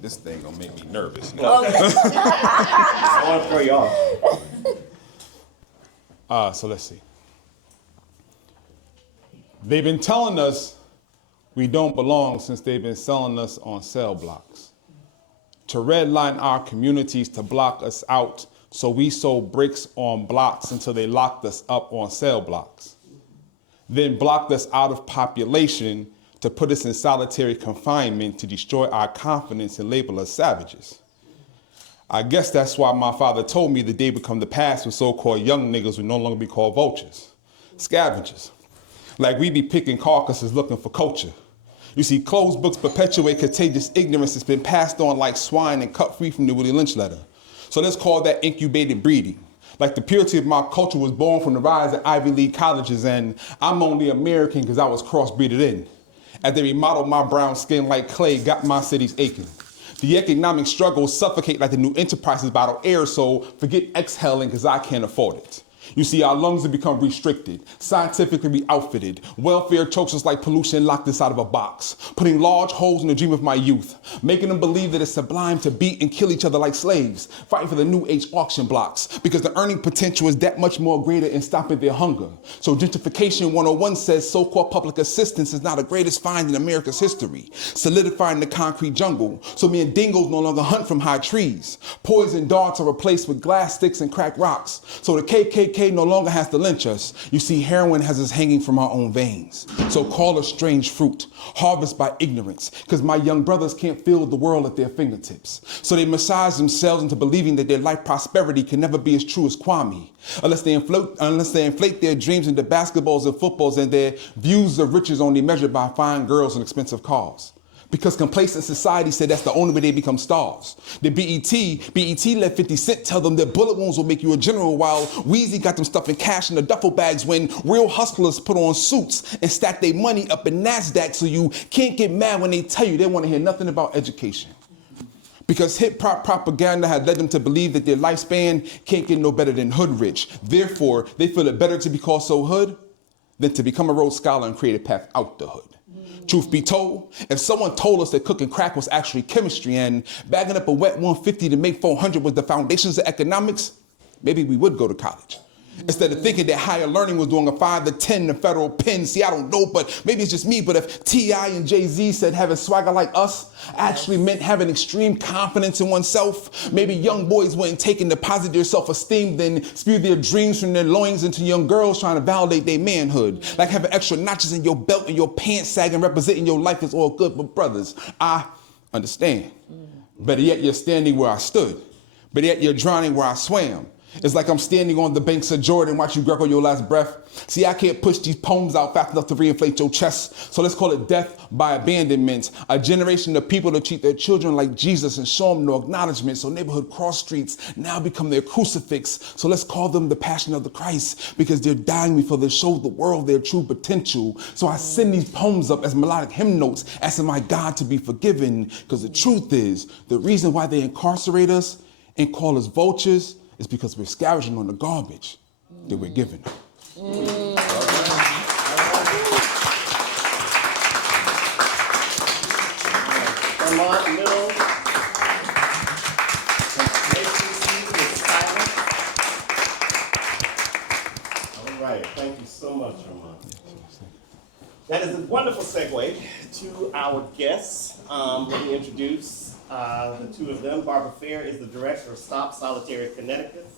This thing gonna make me nervous. Okay. I want to throw you off. So let's see. They've been telling us we don't belong since they've been selling us on cell blocks. To redline our communities to block us out, so we sold bricks on blocks until they locked us up on cell blocks. Then blocked us out of population to put us in solitary confinement to destroy our confidence and label us savages. I guess that's why my father told me the day would come to pass when so-called young niggas would no longer be called vultures, scavengers. Like we be picking carcasses looking for culture. You see, closed books perpetuate contagious ignorance that's been passed on like swine and cut free from the Willie Lynch letter. So let's call that incubated breeding. Like the purity of my culture was born from the rise of Ivy League colleges, and I'm only American because I was crossbreeded in. As they remodeled my brown skin like clay, got my cities aching. The economic struggles suffocate like the new enterprises bottle air, so forget exhaling because I can't afford it. You see, our lungs have become restricted, scientifically re-outfitted. Welfare chokes us like pollution locked us out of a box, putting large holes in the dream of my youth, making them believe that it's sublime to beat and kill each other like slaves, fighting for the new age auction blocks, because the earning potential is that much more greater in stopping their hunger. So gentrification 101 says so-called public assistance is now the greatest find in America's history, solidifying the concrete jungle, so me and dingoes no longer hunt from high trees. Poison darts are replaced with glass sticks and cracked rocks, so the KKK no longer has to lynch us. You see, heroin has us hanging from our own veins. So call us strange fruit, harvest by ignorance, because my young brothers can't feel the world at their fingertips. So they massage themselves into believing that their life prosperity can never be as true as Kwame, unless they inflate their dreams into basketballs and footballs, and their views of riches only measured by fine girls and expensive cars. Because complacent society said that's the only way they become stars. The BET let 50 Cent tell them that bullet wounds will make you a general, while Weezy got them stuffing cash in the duffel bags when real hustlers put on suits and stack their money up in NASDAQ, so you can't get mad when they tell you they want to hear nothing about education. Because hip-hop propaganda had led them to believe that their lifespan can't get no better than hood rich. Therefore, they feel it better to be called so hood than to become a Rhodes Scholar and create a path out the hood. Truth be told, if someone told us that cooking crack was actually chemistry and bagging up a wet 150 to make 400 was the foundations of economics, maybe we would go to college. Instead of thinking that higher learning was doing a 5 to 10 in federal pen. See, I don't know, but maybe it's just me, but if T.I. and Jay-Z said having swagger like us actually meant having extreme confidence in oneself, maybe young boys wouldn't take and deposit their self-esteem, then spew their dreams from their loins into young girls trying to validate their manhood. Like having extra notches in your belt and your pants sagging, representing your life is all good, but brothers, I understand. Better yet, you're standing where I stood. Better yet, you're drowning where I swam. It's like I'm standing on the banks of Jordan, watch you grab on your last breath. See, I can't push these poems out fast enough to reinflate your chest. So let's call it death by abandonment. A generation of people that treat their children like Jesus and show them no acknowledgement. So neighborhood cross streets now become their crucifix. So let's call them the Passion of the Christ, because they're dying before they show the world their true potential. So I send these poems up as melodic hymn notes, asking my God to be forgiven. Because the truth is, the reason why they incarcerate us and call us vultures is because we're scavenging on the garbage that we're given. Vermont Middle. All right, thank you so much, Vermont. That is a wonderful segue to our guests. Let me introduce the two of them. Barbara Fair is the director of Stop Solitary Connecticut,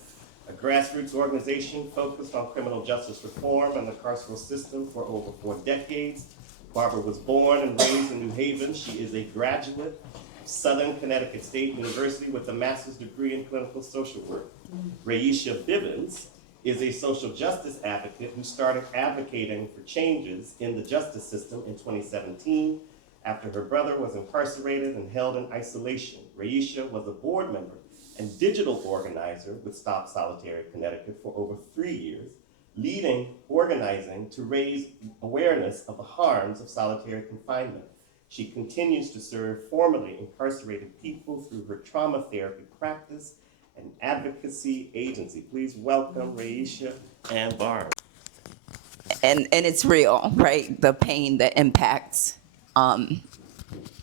a grassroots organization focused on criminal justice reform and the carceral system for over 4 decades. Barbara was born and raised in New Haven. She is a graduate of Southern Connecticut State University with a master's degree in clinical social work. Rahisha Bivens is a social justice advocate who started advocating for changes in the justice system in 2017 after her brother was incarcerated and held in isolation. Rahisha was a board member and digital organizer with Stop Solitary Connecticut for over 3 years, leading organizing to raise awareness of the harms of solitary confinement. She continues to serve formerly incarcerated people through her trauma therapy practice and advocacy agency. Please welcome Rahisha and Barb. And it's real, right? The pain that impacts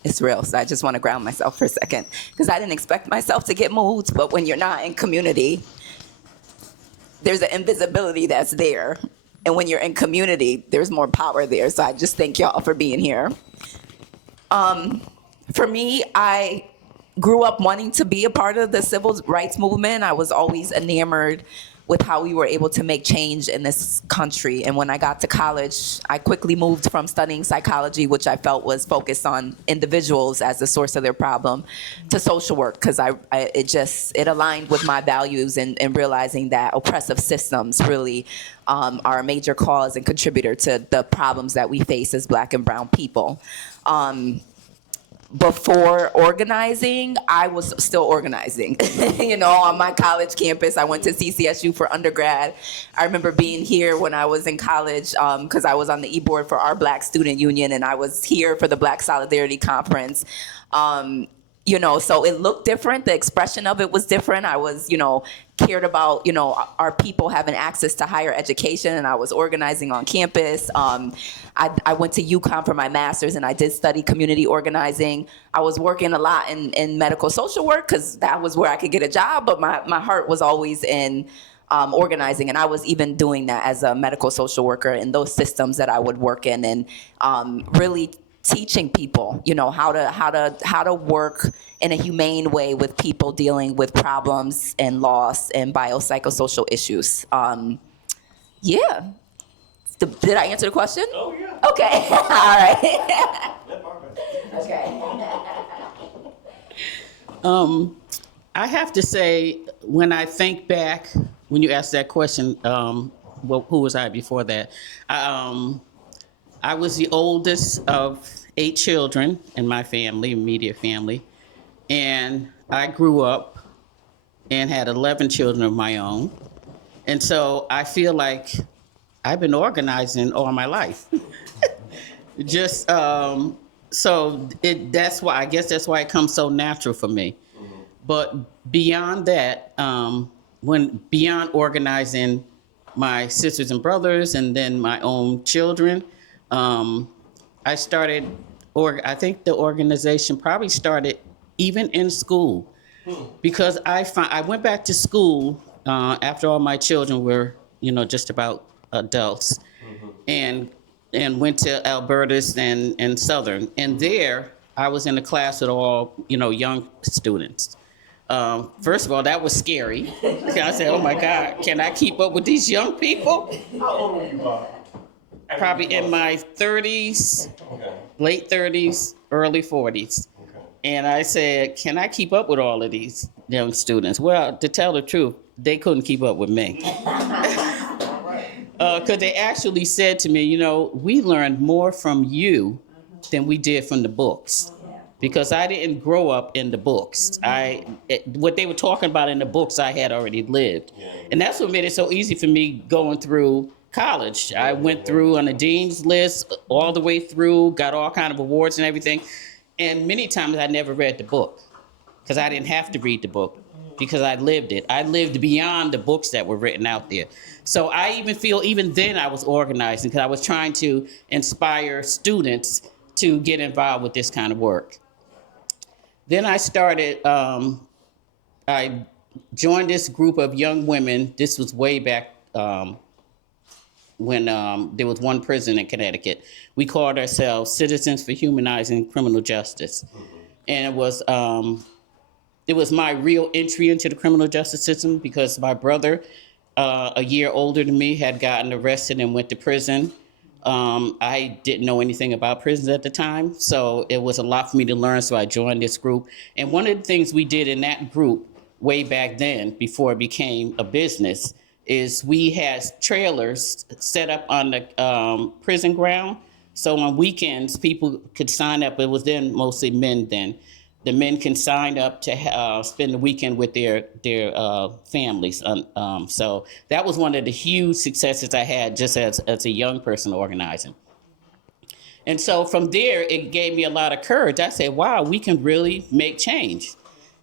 It's real. So I just want to ground myself for a second because I didn't expect myself to get moved. But when you're not in community, there's an invisibility that's there. And when you're in community, there's more power there. So I just thank y'all for being here. For me, I grew up wanting to be a part of the civil rights movement. I was always enamored with how we were able to make change in this country. And when I got to college, I quickly moved from studying psychology, which I felt was focused on individuals as the source of their problem, to social work, because it aligned with my values and realizing that oppressive systems really are a major cause and contributor to the problems that we face as Black and brown people. Before organizing, I was still organizing. On my college campus, I went to CCSU for undergrad. I remember being here when I was in college because I was on the e-board for our Black Student Union, and I was here for the Black Solidarity Conference. So it looked different. The expression of it was different. I was, cared about, our people having access to higher education, and I was organizing on campus. I went to UConn for my master's, and I did study community organizing. I was working a lot in medical social work because that was where I could get a job, but my heart was always in organizing, and I was even doing that as a medical social worker in those systems that I would work in, and really teaching people, how to work in a humane way with people dealing with problems and loss and biopsychosocial issues. Yeah. Did I answer the question? Oh, yeah. Okay. All right. Okay. I have to say, when I think back, when you asked that question, who was I before that? I was the oldest of 8 children in my family, immediate family, and I grew up and had 11 children of my own. And so I feel like I've been organizing all my life. That's why, I guess that's why it comes so natural for me. But beyond that, beyond organizing my sisters and brothers and then my own children, I think the organization probably started even in school, because I went back to school after all my children were, just about adults, and went to Alberta's and Southern, and there I was in a class with all, young students. First of all, that was scary. I said, oh my God, can I keep up with these young people? How old were you, Bob? Probably in my 30s, late 30s, early 40s. And I said, can I keep up with all of these young students? Well, to tell the truth, they couldn't keep up with me. Because they actually said to me, we learned more from you than we did from the books. Because I didn't grow up in the books. What they were talking about in the books, I had already lived. And that's what made it so easy for me going through college. I went through on the dean's list all the way through, got all kind of awards and everything. And many times I never read the book because I didn't have to read the book because I lived it. I lived beyond the books that were written out there. So I even feel, even then I was organizing because I was trying to inspire students to get involved with this kind of work. Then I started, I joined this group of young women. This was way back when there was one prison in Connecticut. We called ourselves Citizens for Humanizing Criminal Justice. And it was my real entry into the criminal justice system because my brother, a year older than me, had gotten arrested and went to prison. I didn't know anything about prisons at the time, so it was a lot for me to learn, so I joined this group. And one of the things we did in that group way back then, before it became a business, is we had trailers set up on the prison ground. So on weekends, people could sign up. It was then mostly men then. The men can sign up to spend the weekend with their families. So that was one of the huge successes I had just as a young person organizing. And so from there, it gave me a lot of courage. I said, wow, we can really make change.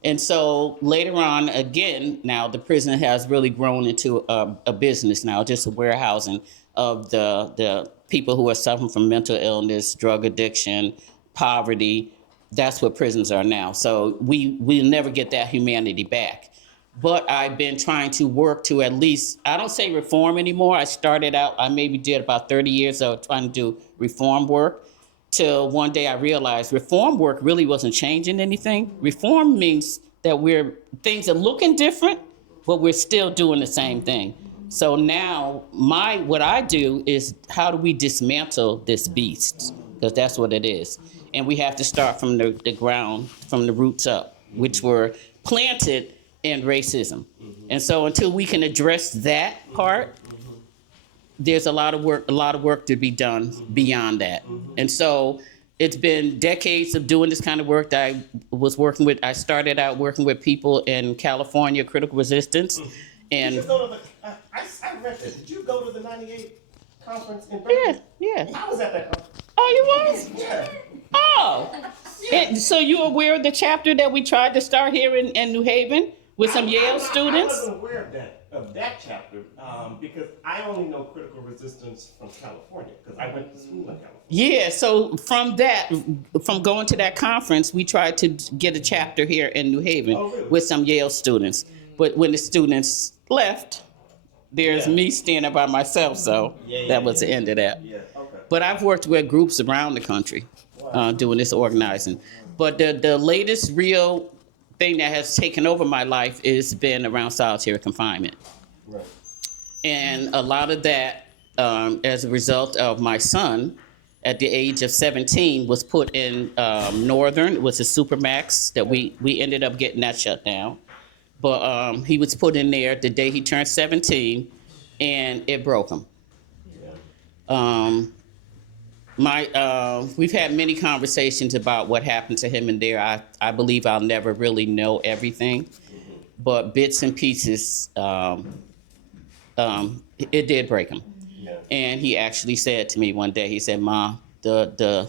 And so later on, again, now the prison has really grown into a business now, just a warehousing of the people who are suffering from mental illness, drug addiction, poverty, That's what prisons are now. So we'll never get that humanity back. But I've been trying to work to at least, I don't say reform anymore. I started out, I maybe did about 30 years of trying to do reform work, till one day I realized reform work really wasn't changing anything. Reform means that things are looking different, but we're still doing the same thing. So now what I do is, how do we dismantle this beast? Because that's what it is. And we have to start from the ground, from the roots up, which were planted in racism. And so until we can address that part, there's a lot of work to be done beyond that. And so it's been decades of doing this kind of work that I started out working with people in California, critical resistance. And Did you go to I read that. Did you go to the 98 conference in Berkeley? yeah. I was at that conference. Oh, you was? Yeah. Oh. So you aware of the chapter that we tried to start here in New Haven with some Yale students? I wasn't aware of that chapter because I only know critical resistance from California because I went to school in California. Yeah, so from going to that conference, we tried to get a chapter here in New Haven. Oh, really? With some Yale students. But when the students left, there's me standing by myself, so that was the end of that. Yeah, okay. But I've worked with groups around the country doing this organizing. But the latest real thing that has taken over my life has been around solitary confinement. Right. And a lot of that, as a result of my son, at the age of 17, was put in Northern. It was a Supermax that we ended up getting that shut down. But he was put in there the day he turned 17, and it broke him. We've had many conversations about what happened to him in there. I believe I'll never really know everything, but bits and pieces, it did break him. Yeah. And he actually said to me one day, he said, "Ma, the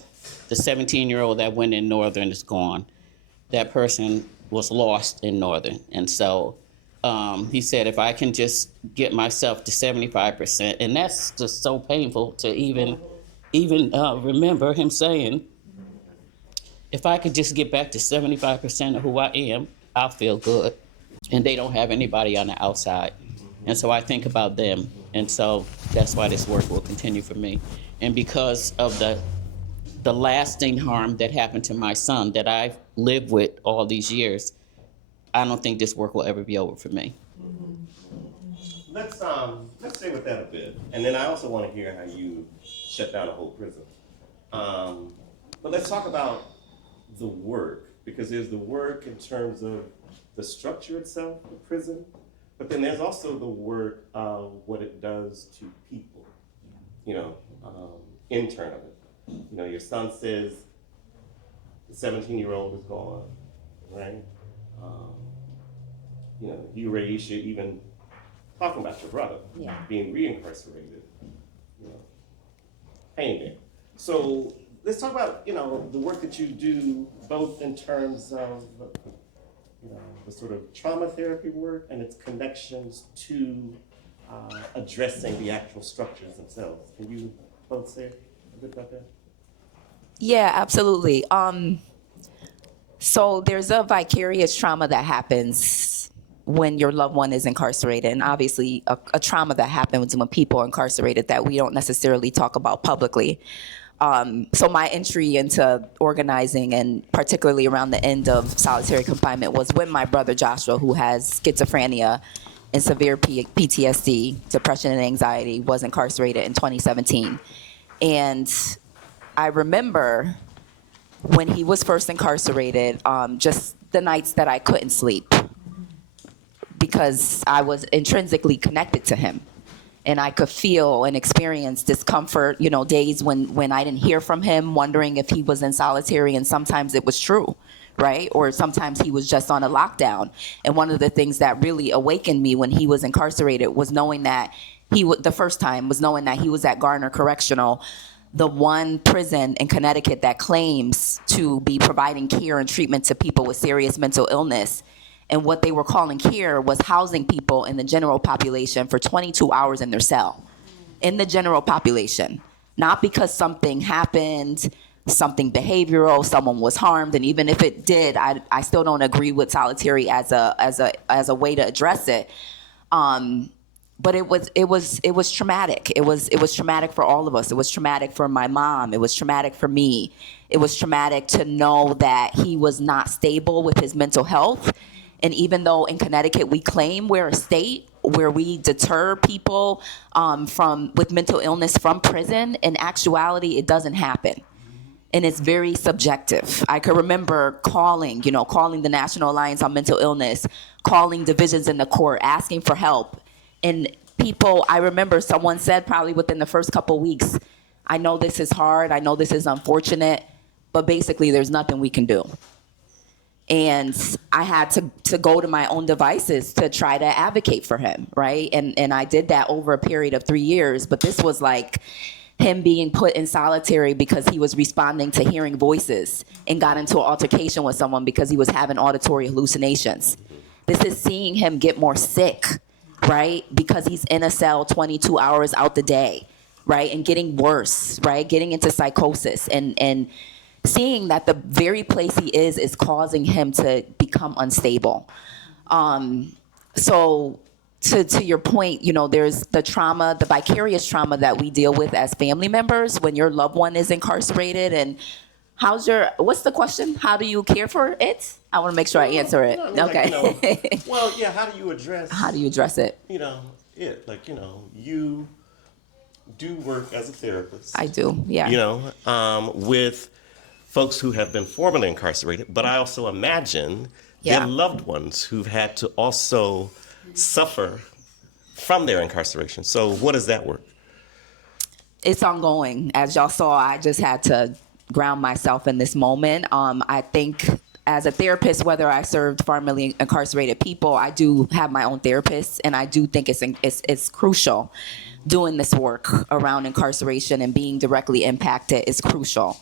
17-year-old that went in Northern is gone. That person was lost in Northern." And so he said, if I can just get myself to 75%, and that's just so painful to even remember him saying, if I could just get back to 75% of who I am, I'll feel good. And they don't have anybody on the outside. And so I think about them. And so that's why this work will continue for me. And because of the lasting harm that happened to my son that I've lived with all these years, I don't think this work will ever be over for me. Let's stay with that a bit, and then I also want to hear how you shut down a whole prison. But let's talk about the work, because there's the work in terms of the structure itself, the prison, but then there's also the work of what it does to people, internally. Your son says the 17-year-old is gone, right? You, Rahisha, even talking about your brother being reincarcerated, pain there. So let's talk about, the work that you do, both in terms of, the sort of trauma therapy work and its connections to addressing the actual structures themselves. Can you both say a bit about that? Yeah, absolutely. So there's a vicarious trauma that happens when your loved one is incarcerated, and obviously a trauma that happens when people are incarcerated that we don't necessarily talk about publicly. So my entry into organizing, and particularly around the end of solitary confinement, was when my brother Joshua, who has schizophrenia and severe PTSD, depression and anxiety, was incarcerated in 2017. And I remember when he was first incarcerated, just the nights that I couldn't sleep because I was intrinsically connected to him. And I could feel and experience discomfort, days when I didn't hear from him, wondering if he was in solitary, and sometimes it was true, right? Or sometimes he was just on a lockdown. And one of the things that really awakened me when he was incarcerated was knowing that the first time was knowing that he was at Garner Correctional, the one prison in Connecticut that claims to be providing care and treatment to people with serious mental illness. And what they were calling care was housing people in the general population for 22 hours in their cell, in the general population. Not because something happened something behavioral, someone was harmed, and even if it did, I still don't agree with solitary as a way to address it. But it was traumatic. It was traumatic for all of us. It was traumatic for my mom. It was traumatic for me. It was traumatic to know that he was not stable with his mental health. And even though in Connecticut we claim we're a state where we deter people with mental illness from prison, in actuality it doesn't happen. And it's very subjective. I could remember calling the National Alliance on Mental Illness, calling divisions in the court, asking for help. And people, I remember someone said probably within the first couple weeks, I know this is hard, I know this is unfortunate, but basically there's nothing we can do. And I had to go to my own devices to try to advocate for him, right? And I did that over a period of 3 years, but this was like him being put in solitary because he was responding to hearing voices and got into an altercation with someone because he was having auditory hallucinations. This is seeing him get more sick, right? Because he's in a cell 22 hours out the day, right? And getting worse, right? Getting into psychosis and seeing that the very place he is causing him to become unstable. So to your point, there's the trauma, the vicarious trauma that we deal with as family members when your loved one is incarcerated. And what's the question? How do you care for it? I want to make sure I answer it. Okay. How do you address? How do you address it? You do work as a therapist. I do, yeah. With folks who have been formerly incarcerated, but I also imagine their loved ones who've had to also suffer from their incarceration. So what does that work? It's ongoing. As y'all saw, I just had to ground myself in this moment. I think as a therapist, whether I served formerly incarcerated people, I do have my own therapist, and I do think it's crucial. Doing this work around incarceration and being directly impacted is crucial.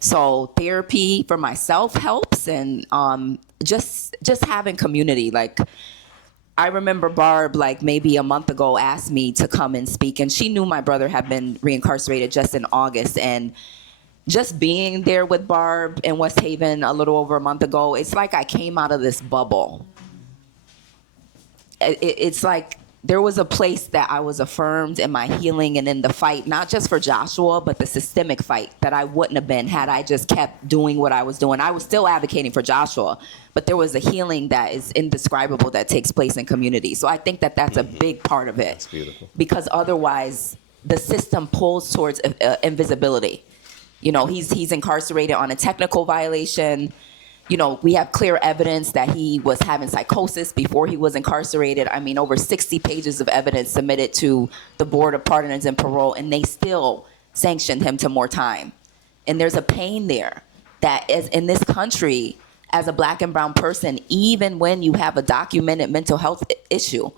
So therapy for myself helps, and just having community. Like, I remember Barb, like maybe a month ago, asked me to come and speak, and she knew my brother had been reincarcerated just in August. And just being there with Barb in West Haven a little over a month ago, it's like I came out of this bubble. It's like there was a place that I was affirmed in my healing and in the fight, not just for Joshua, but the systemic fight that I wouldn't have been had I just kept doing what I was doing. I was still advocating for Joshua, but there was a healing that is indescribable that takes place in community. So I think that that's a big part of it. That's beautiful. Because otherwise, the system pulls towards invisibility. He's incarcerated on a technical violation. We have clear evidence that he was having psychosis before he was incarcerated. I mean, over 60 pages of evidence submitted to the Board of Pardons and Parole, and they still sanctioned him to more time. And there's a pain there that is in this country, as a Black and brown person, even when you have a documented mental health issue,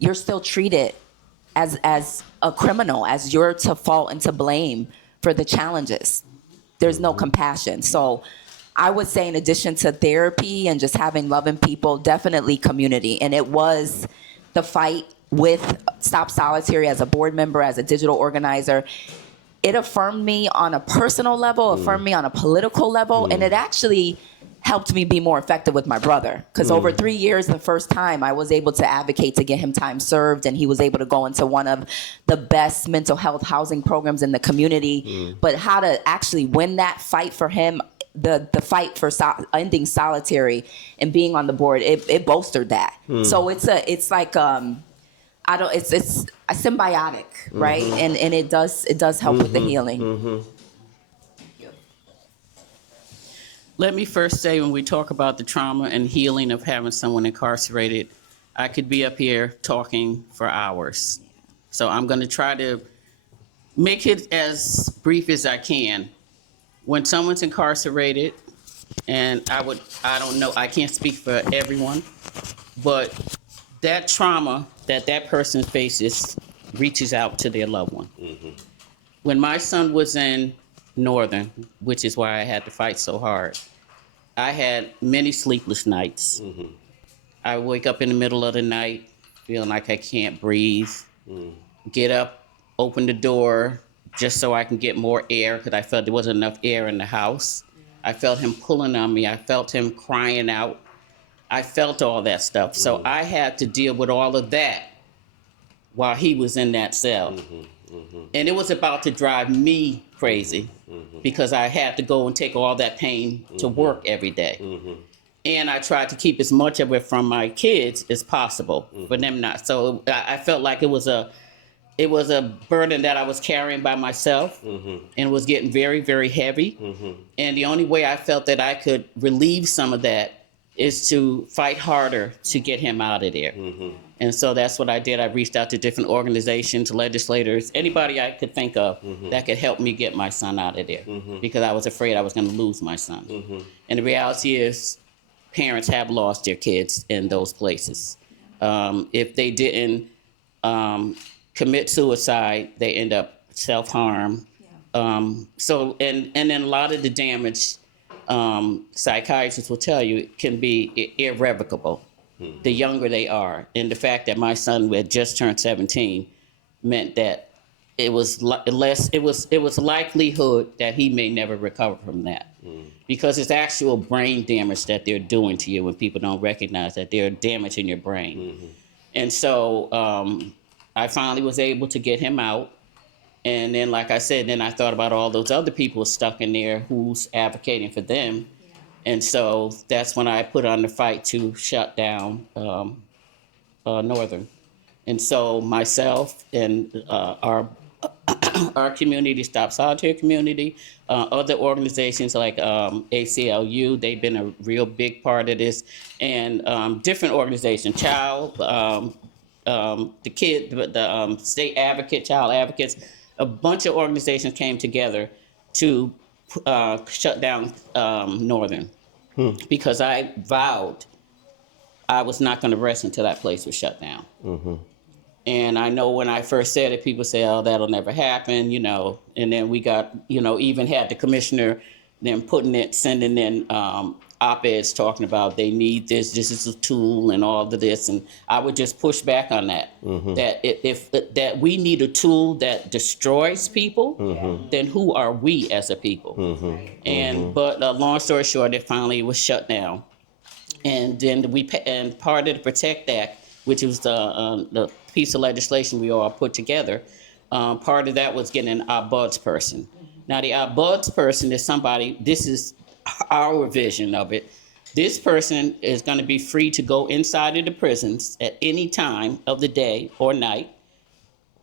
you're still treated as a criminal, as you're to fault and to blame for the challenges. There's no compassion. So I would say, in addition to therapy and just having loving people, definitely community. And it was the fight with Stop Solitary as a board member, as a digital organizer. It affirmed me on a personal level, affirmed me on a political level, and it actually helped me be more effective with my brother. Because over 3 years, the first time, I was able to advocate to get him time served, and he was able to go into one of the best mental health housing programs in the community. But how to actually win that fight for him, the fight for ending solitary and being on the board, it bolstered that. So it's like it's a symbiotic, right? And it does help with the healing. Let me first say, when we talk about the trauma and healing of having someone incarcerated, I could be up here talking for hours. So I'm going to try to make it as brief as I can. When someone's incarcerated, and I don't know, I can't speak for everyone, but that trauma that person faces reaches out to their loved one. When my son was in Northern, which is why I had to fight so hard, I had many sleepless nights. I wake up in the middle of the night feeling like I can't breathe, get up, open the door, just so I can get more air because I felt there wasn't enough air in the house. I felt him pulling on me. I felt him crying out. I felt all that stuff. So I had to deal with all of that while he was in that cell. And it was about to drive me crazy because I had to go and take all that pain to work every day. And I tried to keep as much of it from my kids as possible, for them not. So I felt like it was a burden that I was carrying by myself, and was getting very, very heavy. And the only way I felt that I could relieve some of that is to fight harder to get him out of there. And so that's what I did. I reached out to different organizations, legislators, anybody I could think of that could help me get my son out of there, because I was afraid I was going to lose my son. And the reality is, parents have lost their kids in those places. If they didn't commit suicide, they end up self-harm. So and then a lot of the damage, psychiatrists will tell you, can be irrevocable. The younger they are, and the fact that my son had just turned 17 meant that it was likelihood that he may never recover from that, because it's actual brain damage that they're doing to you when people don't recognize that they're damaging your brain. And so I finally was able to get him out. And then, like I said, then I thought about all those other people stuck in there who's advocating for them. And so that's when I put on the fight to shut down Northern. And so myself and our community, Stop Solitary Community, other organizations like ACLU, they've been a real big part of this, and different organizations, the state advocate, child advocates, a bunch of organizations came together to shut down Northern, because I vowed I was not going to rest until that place was shut down. And I know when I first said it, people say, oh, that'll never happen, and then we got, even had the commissioner then sending in op-eds talking about they need this is a tool and all of this. And I would just push back on that, that we need a tool that destroys people, then who are we as a people? But long story short, it finally was shut down. And then and part of the PROTECT Act, which was the piece of legislation we all put together, part of that was getting an ombuds person. Now, the ombuds person is somebody, this is our vision of it. This person is going to be free to go inside of the prisons at any time of the day or night.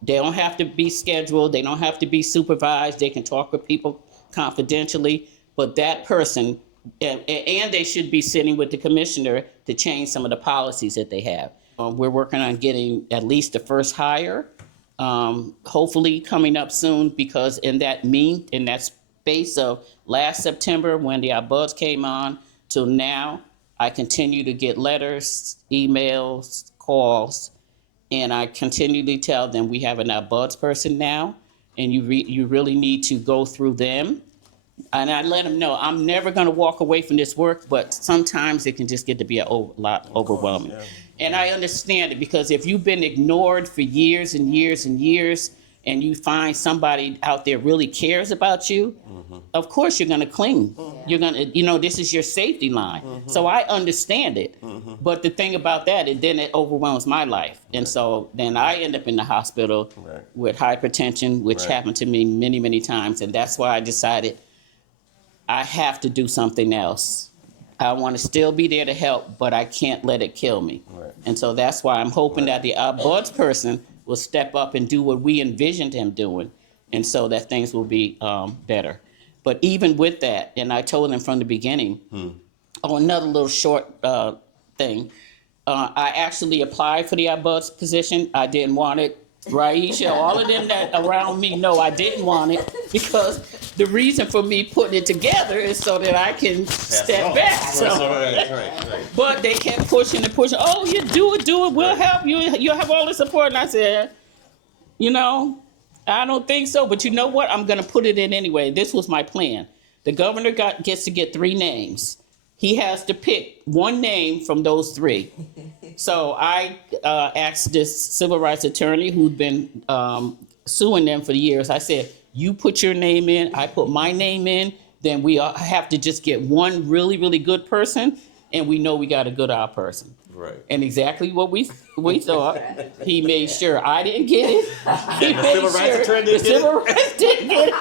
They don't have to be scheduled. They don't have to be supervised. They can talk with people confidentially. But that person, and they should be sitting with the commissioner to change some of the policies that they have. We're working on getting at least the first hire, hopefully coming up soon, because in that space of last September when the ombuds came on till now, I continue to get letters, emails, calls, and I continually tell them we have an ombuds person now, and you really need to go through them. And I let them know I'm never going to walk away from this work, but sometimes it can just get to be a lot overwhelming. Yeah. And I understand it, because if you've been ignored for years and years and years, and you find somebody out there really cares about you, of course you're going to cling. You're going to, this is your safety line. So I understand it. But the thing about that, then it overwhelms my life. And so then I end up in the hospital with hypertension, which happened to me many, many times. And that's why I decided I have to do something else. I want to still be there to help, but I can't let it kill me. And so that's why I'm hoping that the ombuds person will step up and do what we envisioned him doing, and so that things will be better. But even with that, and I told him from the beginning, another little short thing, I actually applied for the ombuds position. I didn't want it. Rahisha, all of them that around me know I didn't want it, because the reason for me putting it together is so that I can step back. So, but they kept pushing and pushing. Oh, you do it, we'll help you. You'll have all the support. And I said, I don't think so. But you know what? I'm going to put it in anyway. This was my plan. The governor gets to get 3 names. He has to pick one name from those 3. So I asked this civil rights attorney who'd been suing them for years. I said, You put your name in, I put my name in, then we all have to just get one really, really good person, and we know we got a good odd person. Right. And exactly what we thought. He made sure I didn't get it. He made civil rights attorney didn't the get it? civil rights didn't get it.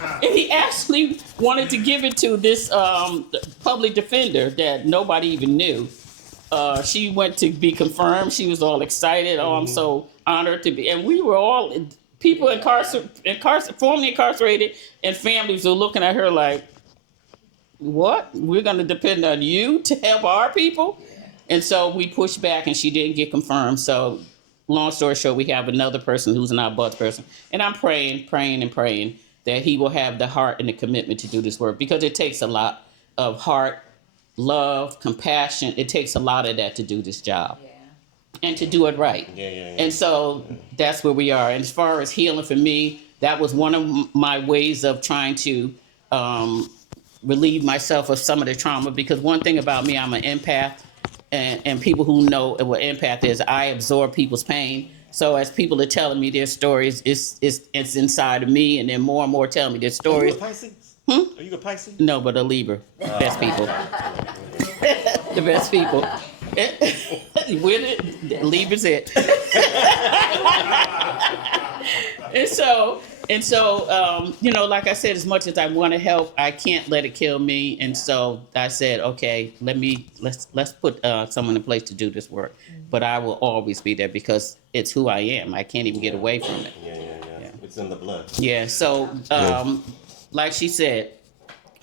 And he actually wanted to give it to this public defender that nobody even knew. She went to be confirmed. She was all excited. Oh, I'm so honored to be. And we were all people formerly incarcerated, and families were looking at her like, "What? We're going to depend on you to help our people?" And so we pushed back, and she didn't get confirmed. So, long story short, we have another person who's an outbutt person, and I'm praying that he will have the heart and the commitment to do this work, because it takes a lot of heart, love, compassion. It takes a lot of that to do this job. And to do it right. And so that's where we are. And as far as healing for me, that was one of my ways of trying to relieve myself of some of the trauma. Because one thing about me, I'm an empath, and people who know what empath is, I absorb people's pain. So as people are telling me their stories, it's inside of me, and then more and more telling me their stories. Are you a Pisces? Are you a Pisces? No, but a Libra. Best people. The best people. With it, Libra's it. And so, like I said, as much as I want to help, I can't let it kill me. And so I said, okay, let's put someone in place to do this work. But I will always be there, because it's who I am. I can't even get away from it. Yeah. It's in the blood. Yeah. So, like she said,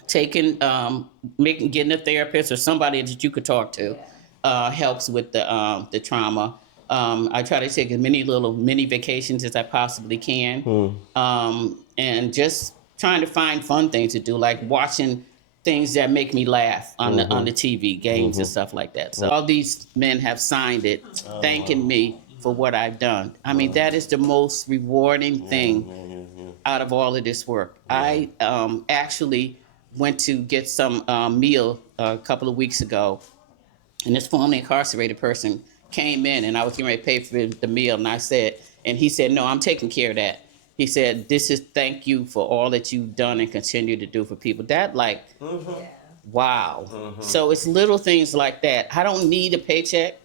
getting a therapist or somebody that you could talk to helps with the trauma. I try to take as many mini vacations as I possibly can, and just trying to find fun things to do, like watching things that make me laugh on the TV, games and stuff like that. So all these men have signed it, thanking me for what I've done. I mean, that is the most rewarding thing out of all of this work. I actually went to get some meal a couple of weeks ago, and this formerly incarcerated person came in, and I was getting ready to pay for the meal, and he said, "No, I'm taking care of that." He said, "This is thank you for all that you've done and continue to do for people." That wow. So it's little things like that. I don't need a paycheck.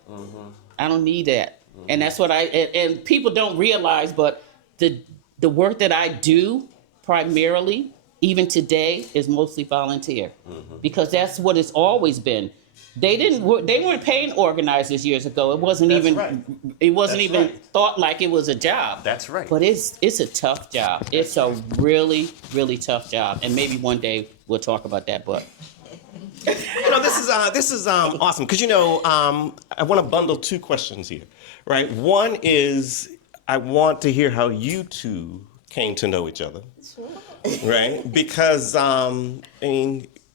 I don't need that. And that's what and people don't realize, but the work that I do primarily, even today, is mostly volunteer, because that's what it's always been. They weren't paying organizers years ago. It wasn't even thought like it was a job. That's right. But it's a tough job. It's a really, really tough job. And maybe one day we'll talk about that. But this is awesome, because I want to bundle two questions here, right? One is, I want to hear how you two came to know each other, right? Because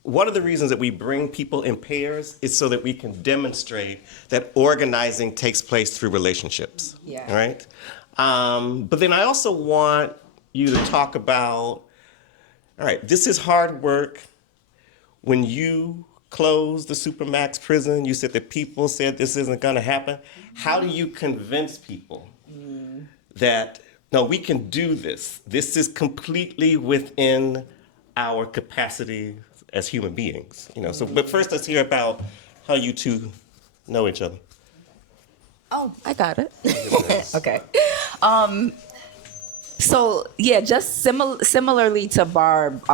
one of the reasons that we bring people in pairs is so that we can demonstrate that organizing takes place through relationships, right? But then I also want you to talk about, all right, this is hard work. When you closed the Supermax prison, you said that people said this isn't going to happen. How do you convince people that, no, we can do this? This is completely within our capacity as human beings, So, but first, let's hear about how you two know each other. Oh, I got it. Okay. So yeah, just similarly to Barb,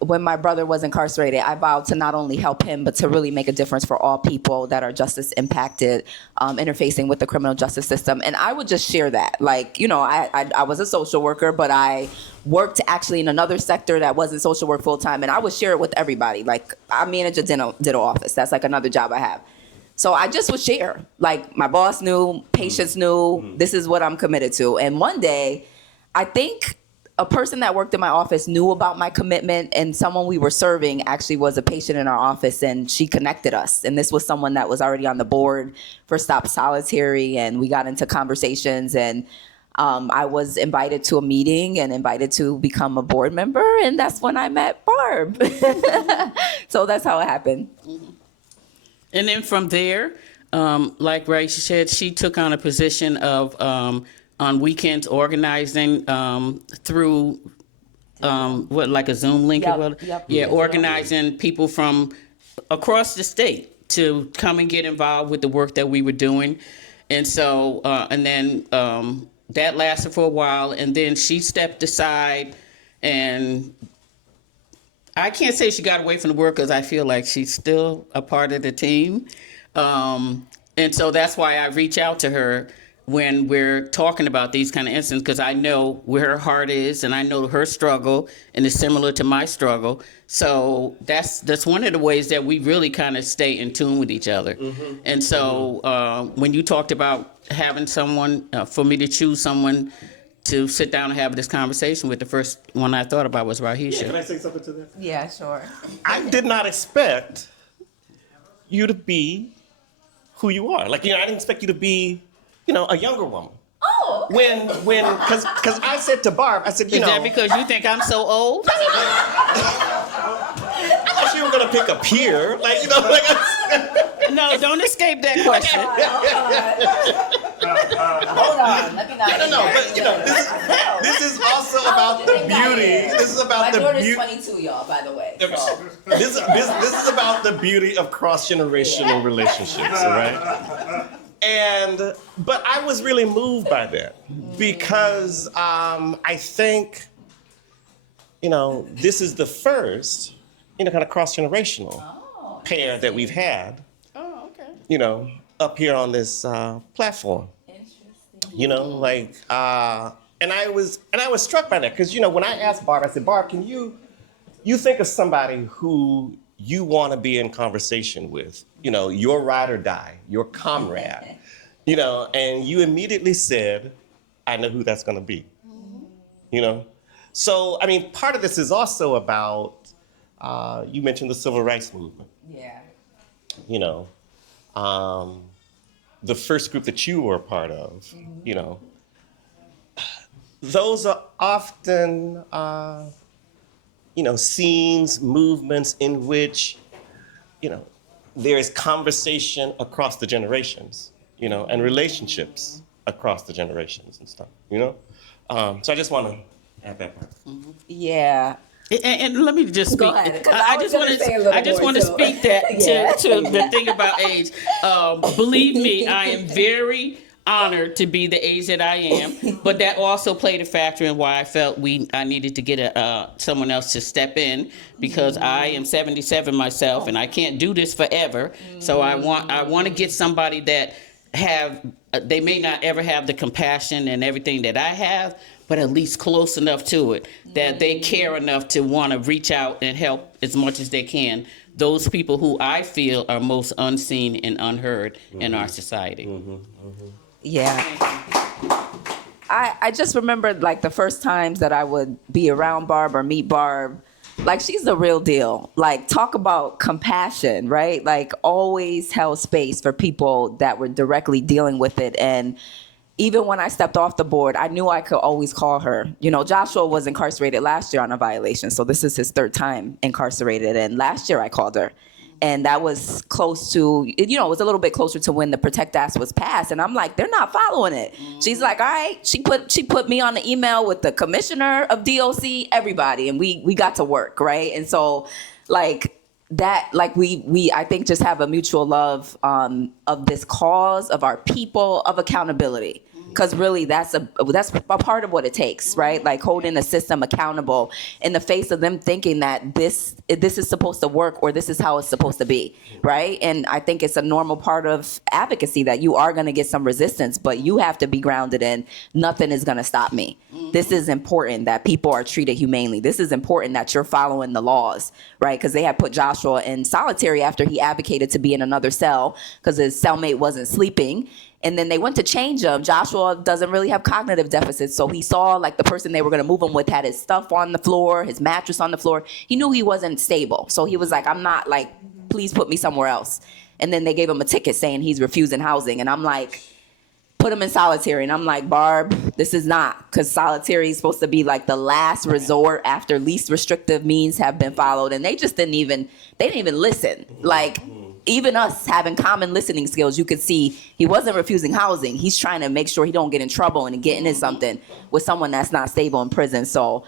when my brother was incarcerated, I vowed to not only help him, but to really make a difference for all people that are justice impacted, interfacing with the criminal justice system. And I would just share that. I was a social worker, but I worked actually in another sector that wasn't social work full time. And I would share it with everybody. Like, I manage a dental office. That's like another job I have. So I just would share. Like, my boss knew, patients knew, this is what I'm committed to. And one day, I think a person that worked in my office knew about my commitment, and someone we were serving actually was a patient in our office, and she connected us. And this was someone that was already on the board for Stop Solitary, and we got into conversations, and I was invited to a meeting and invited to become a board member, and that's when I met Barb. So that's how it happened. And then from there, like Rahisha said, she took on a position of on weekends organizing through like a Zoom link? Yep, or what? yep. Yeah, Yes, organizing people from across the state to come and get involved with the work that we were doing. And so, and then that lasted for a while, and then she stepped aside, and I can't say she got away from the work because I feel like she's still a part of the team. And so that's why I reach out to her when we're talking about these kind of incidents, because I know where her heart is and I know her struggle, and it's similar to my struggle. So that's one of the ways that we really kind of stay in tune with each other. And so when you talked about having someone, for me to choose someone to sit down and have this conversation with, the first one I thought about was Rahisha. Can I say something to that? Yeah, sure. I did not expect you to be who you are. Like, I didn't expect you to be, a younger woman. Oh, okay. Because I said to Barb, I said, Is that because you think I'm so old? I thought you were gonna pick a peer, No, don't escape that question. Hold on, let me not. No, but this is also about the beauty. This is about the My daughter's beauty. 22, y'all, by the way. So. This is about the beauty of cross-generational relationships, all right? But I was really moved by that because I think, this is the first, kind of cross-generational pair that we've had, up here on this platform. Interesting. And I was struck by that because, when I asked Barb, I said, Barb, can you think of somebody who you want to be in conversation with, your ride or die, your comrade, and you immediately said, I know who that's going to be, So, part of this is also about, you mentioned the civil rights movement. Yeah. The first group that you were a part of, those are often, scenes, movements in which, there is conversation across the generations, and relationships across the generations and stuff, So I just want to add that part. Yeah. And let me just speak. Go ahead, 'cause I I was just gonna want say a to. little I just more, want to too. speak that Yeah. to the thing about age. Believe me, I am very honored to be the age that I am. But that also played a factor in why I felt I needed to get someone else to step in, because I am 77 myself and I can't do this forever. So I want to get somebody that they may not ever have the compassion and everything that I have, but at least close enough to it that they care enough to want to reach out and help as much as they can those people who I feel are most unseen and unheard in our society. Yeah. I just remembered like the first times that I would be around Barb or meet Barb. Like, she's the real deal. Like, talk about compassion, right? Like, always held space for people that were directly dealing with it. And even when I stepped off the board, I knew I could always call her. Joshua was incarcerated last year on a violation. So this is his third time incarcerated. And last year I called her. And that was close to, it was a little bit closer to when the Protect Act was passed. And I'm like, they're not following it. She's like, all right. She put me on the email with the commissioner of DOC, everybody. And we got to work, right? And so, like, that, like, we I think just have a mutual love of this cause, of our people, of accountability. Because really, that's a part of what it takes, right? Like, holding the system accountable in the face of them thinking that this is supposed to work or this is how it's supposed to be, right? And I think it's a normal part of advocacy that you are going to get some resistance, but you have to be grounded in nothing is going to stop me. This is important that people are treated humanely. This is important that you're following the laws, right? Because they had put Joshua in solitary after he advocated to be in another cell because his cellmate wasn't sleeping. And then they went to change him. Joshua doesn't really have cognitive deficits. So he saw like the person they were going to move him with had his stuff on the floor, his mattress on the floor. He knew he wasn't stable. So he was like, I'm not, like, please put me somewhere else. And then they gave him a ticket saying he's refusing housing. And I'm like, put him in solitary. And I'm like, Barb, this is not, because solitary is supposed to be like the last resort after least restrictive means have been followed. And they just didn't even listen. Like, even us having common listening skills, you could see he wasn't refusing housing. He's trying to make sure he don't get in trouble and get into something with someone that's not stable in prison. So,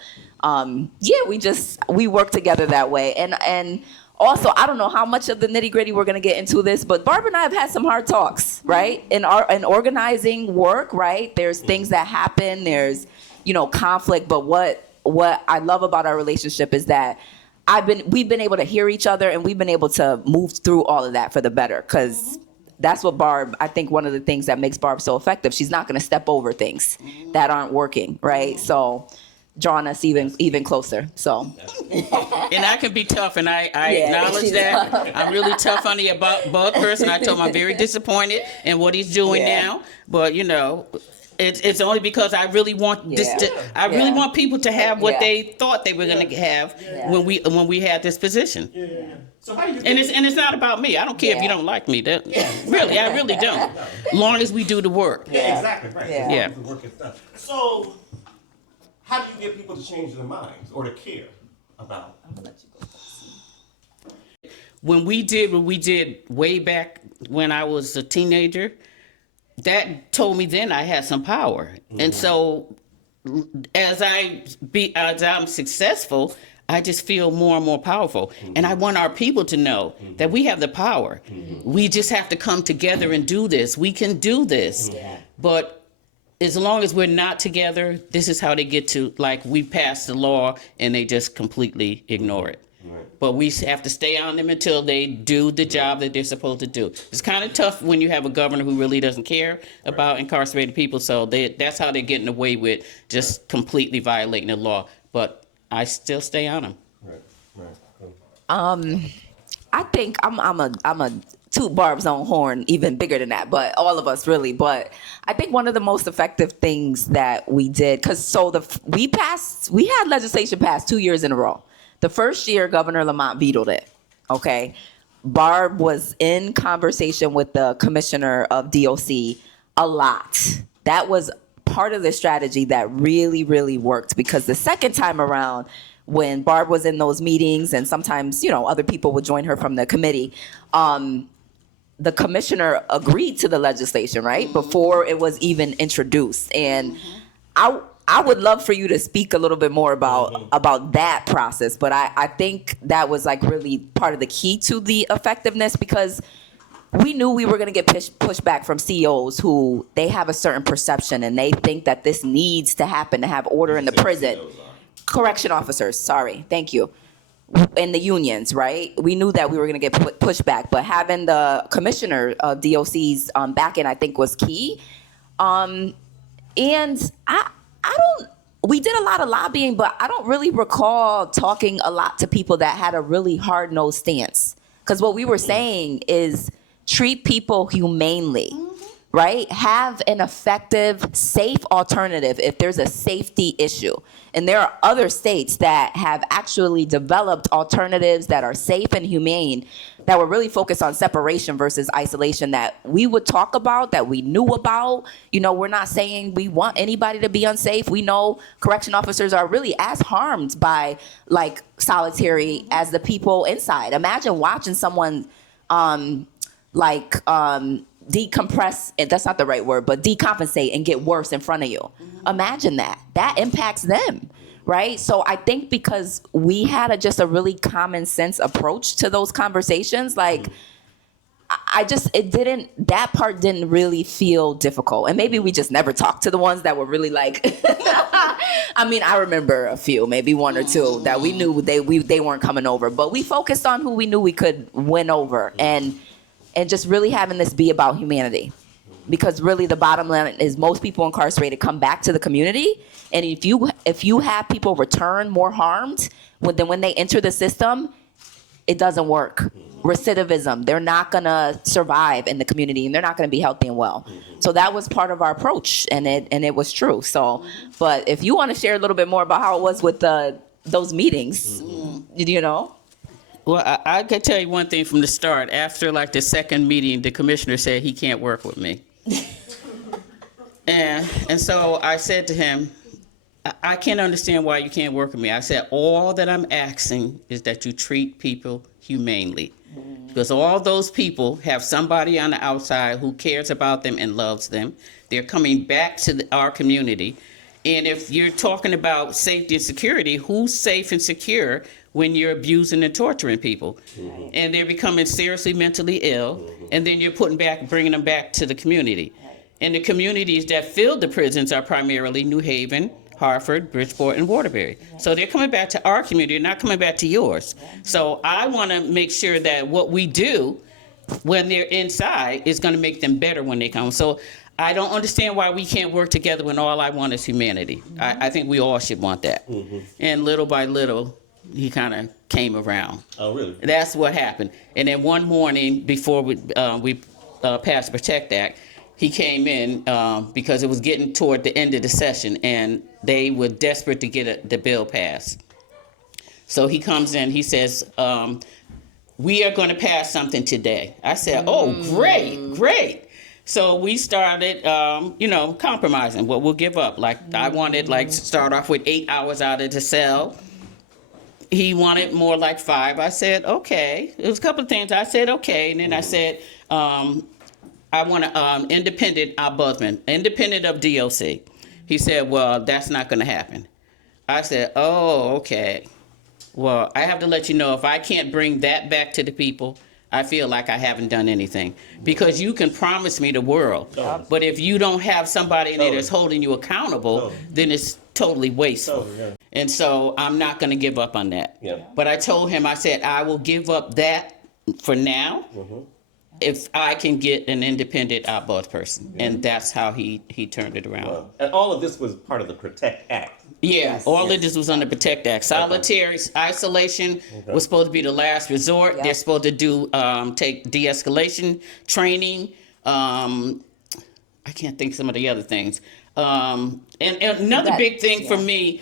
we work together that way. And also, I don't know how much of the nitty gritty we're gonna get into this, but Barb and I have had some hard talks, right? In organizing work, right? There's things that happen. There's, conflict. But what I love about our relationship is that we've been able to hear each other, and we've been able to move through all of that for the better. Because that's what I think one of the things that makes Barb so effective. She's not gonna step over things that aren't working, right? So, drawing us even closer. So, and I can be tough, and I acknowledge that. I'm really tough on the bug person. I told him I'm very disappointed in what he's doing now, but it's only because I really want this. I really want people to have what they thought they were going to have when we had this position. So how do you? And it's not about me. I don't care if you don't like me. Really, I really don't. Long as we do the work. Yeah, exactly right. Yeah. The work is done. So, how do you get people to change their minds or to care about? When we did what we did way back when I was a teenager, that told me then I had some power. And so as I'm successful, I just feel more and more powerful. And I want our people to know that we have the power. We just have to come together and do this. We can do this. But as long as we're not together, this is how they get to, like, we pass the law and they just completely ignore it. But we have to stay on them until they do the job that they're supposed to do. It's kind of tough when you have a governor who really doesn't care about incarcerated people. So that's how they're getting away with just completely violating the law. But I still stay on them. I think I'm a toot Barb's own horn, even bigger than that, but all of us really. But I think one of the most effective things that we did, we had legislation passed 2 years in a row. The first year, Governor Lamont vetoed it, okay? Barb was in conversation with the commissioner of DOC a lot. That was part of the strategy that really, really worked, because the second time around, when Barb was in those meetings, and sometimes, other people would join her from the committee, the commissioner agreed to the legislation, right? Before it was even introduced. And I would love for you to speak a little bit more about that process, but I think that was like really part of the key to the effectiveness, because we knew we were going to get pushback from CEOs who they have a certain perception and they think that this needs to happen to have order in the prison. Correction officers, sorry, thank you. In the unions, right? We knew that we were going to get pushback, but having the commissioner of DOC's back in, I think, was key. And we did a lot of lobbying, but I don't really recall talking a lot to people that had a really hard-nosed stance. Because what we were saying is treat people humanely, right? Have an effective, safe alternative if there's a safety issue. And there are other states that have actually developed alternatives that are safe and humane, that were really focused on separation versus isolation, that we would talk about, that we knew about. We're not saying we want anybody to be unsafe. We know correction officers are really as harmed by like solitary as the people inside. Imagine watching someone decompress, that's not the right word, but decompensate and get worse in front of you. Imagine that impacts them, right? So I think because we had just a really common sense approach to those conversations, like that part didn't really feel difficult. And maybe we just never talked to the ones that were really like, I remember a few, maybe one or two that we knew they weren't coming over, but we focused on who we knew we could win over, and just really having this be about humanity. Because really the bottom line is most people incarcerated come back to the community, and if you have people return more harmed than when they enter the system, it doesn't work. Recidivism, they're not gonna survive in the community, and they're not gonna be healthy and well. So that was part of our approach, and it was true. So, but if you want to share a little bit more about how it was with those meetings, Well, I can tell you one thing from the start. After like the second meeting, the commissioner said he can't work with me. and so I said to him, I can't understand why you can't work with me. I said, all that I'm asking is that you treat people humanely. because all those people have somebody on the outside who cares about them and loves them. They're coming back to our community. And if you're talking about safety and security, who's safe and secure when you're abusing and torturing people? Mm-hmm. And they're becoming seriously mentally ill, mm-hmm. and then you're bringing them back to the community. Right. And the communities that fill the prisons are primarily New Haven, Hartford, Bridgeport, and Waterbury. Right. So they're coming back to our community, not coming back to yours. Right. So I want to make sure that what we do when they're inside is going to make them better when they come. So I don't understand why we can't work together when all I want is humanity. Mm-hmm. I think we all should want that. Mm-hmm. And little by little, he kind of came around. Oh, really? That's what happened. And then one morning before we passed the Protect Act, he came in because it was getting toward the end of the session, and they were desperate to get the bill passed. So he comes in, he says, we are going to pass something today. I said, oh, great. So we started, compromising. Well, we'll give up. Like, I wanted, to start off with 8 hours out of the cell. He wanted more like 5. I said, okay. There was a couple of things. I said, okay. And then I said, I want an independent ombudsman, independent of DOC. He said, well, that's not going to happen. I said, oh, okay. Well, I have to let you know, if I can't bring that back to the people, I feel like I haven't done anything. Because you can promise me the world, but if you don't have somebody in there that's holding you accountable, then it's totally wasteful. And so I'm not going to give up on that. Yeah. But I told him, I said, I will give up that for now if I can get an independent ombudsman person. Yeah. And that's how he turned it around. Wow. And all of this was part of the Protect Act. Yeah, all of this was under Protect Act. Solitary isolation was supposed to be the last resort. They're supposed to do take de-escalation training. I can't think some of the other things. And another big thing for me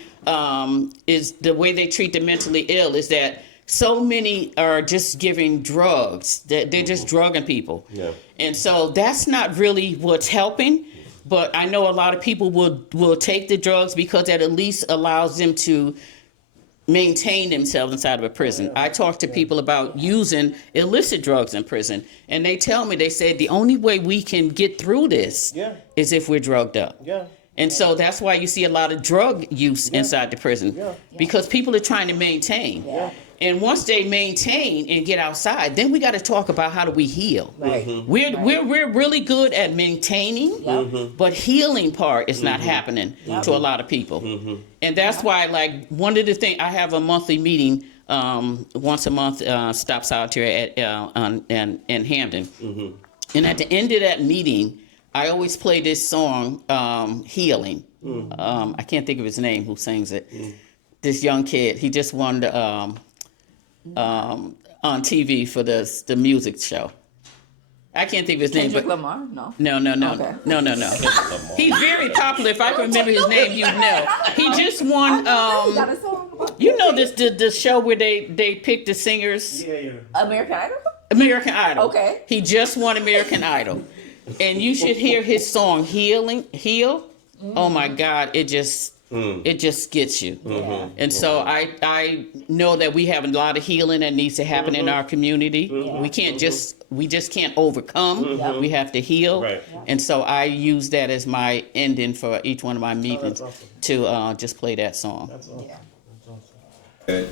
is the way they treat the mentally ill is that so many are just giving drugs. They're just drugging people. Yeah. And so that's not really what's helping. But I know a lot of people will take the drugs because that at least allows them to maintain themselves inside of a prison. I talk to people about using illicit drugs in prison, and they tell me, they said the only way we can get through this is if we're drugged up. Yeah. And so that's why you see a lot of drug use inside the prison, because people are trying to maintain. Yeah. And once they maintain and get outside, then we got to talk about how do we heal. Right. We're really good at maintaining, but healing part is not happening to a lot of people. And that's why, like, one of the things, I have a monthly meeting once a month, stops out here in Hampton. And at the end of that meeting, I always play this song, Healing. I can't think of his name, who sings it. This young kid, he just won the, on TV for the music show. I can't think of his name. Kendrick Lamar? No. No. Okay. No. He's very popular. If I can remember his name, you'd know. He just won. You know this the show where they pick the singers. Yeah. American Idol. American Idol. Okay. He just won American Idol, and you should hear his song Heal. Oh my God! It just gets you. And so I know that we have a lot of healing that needs to happen in our community. We just can't overcome. We have to heal. Right. And so I use that as my ending for each one of my meetings to just play that song. That's awesome. That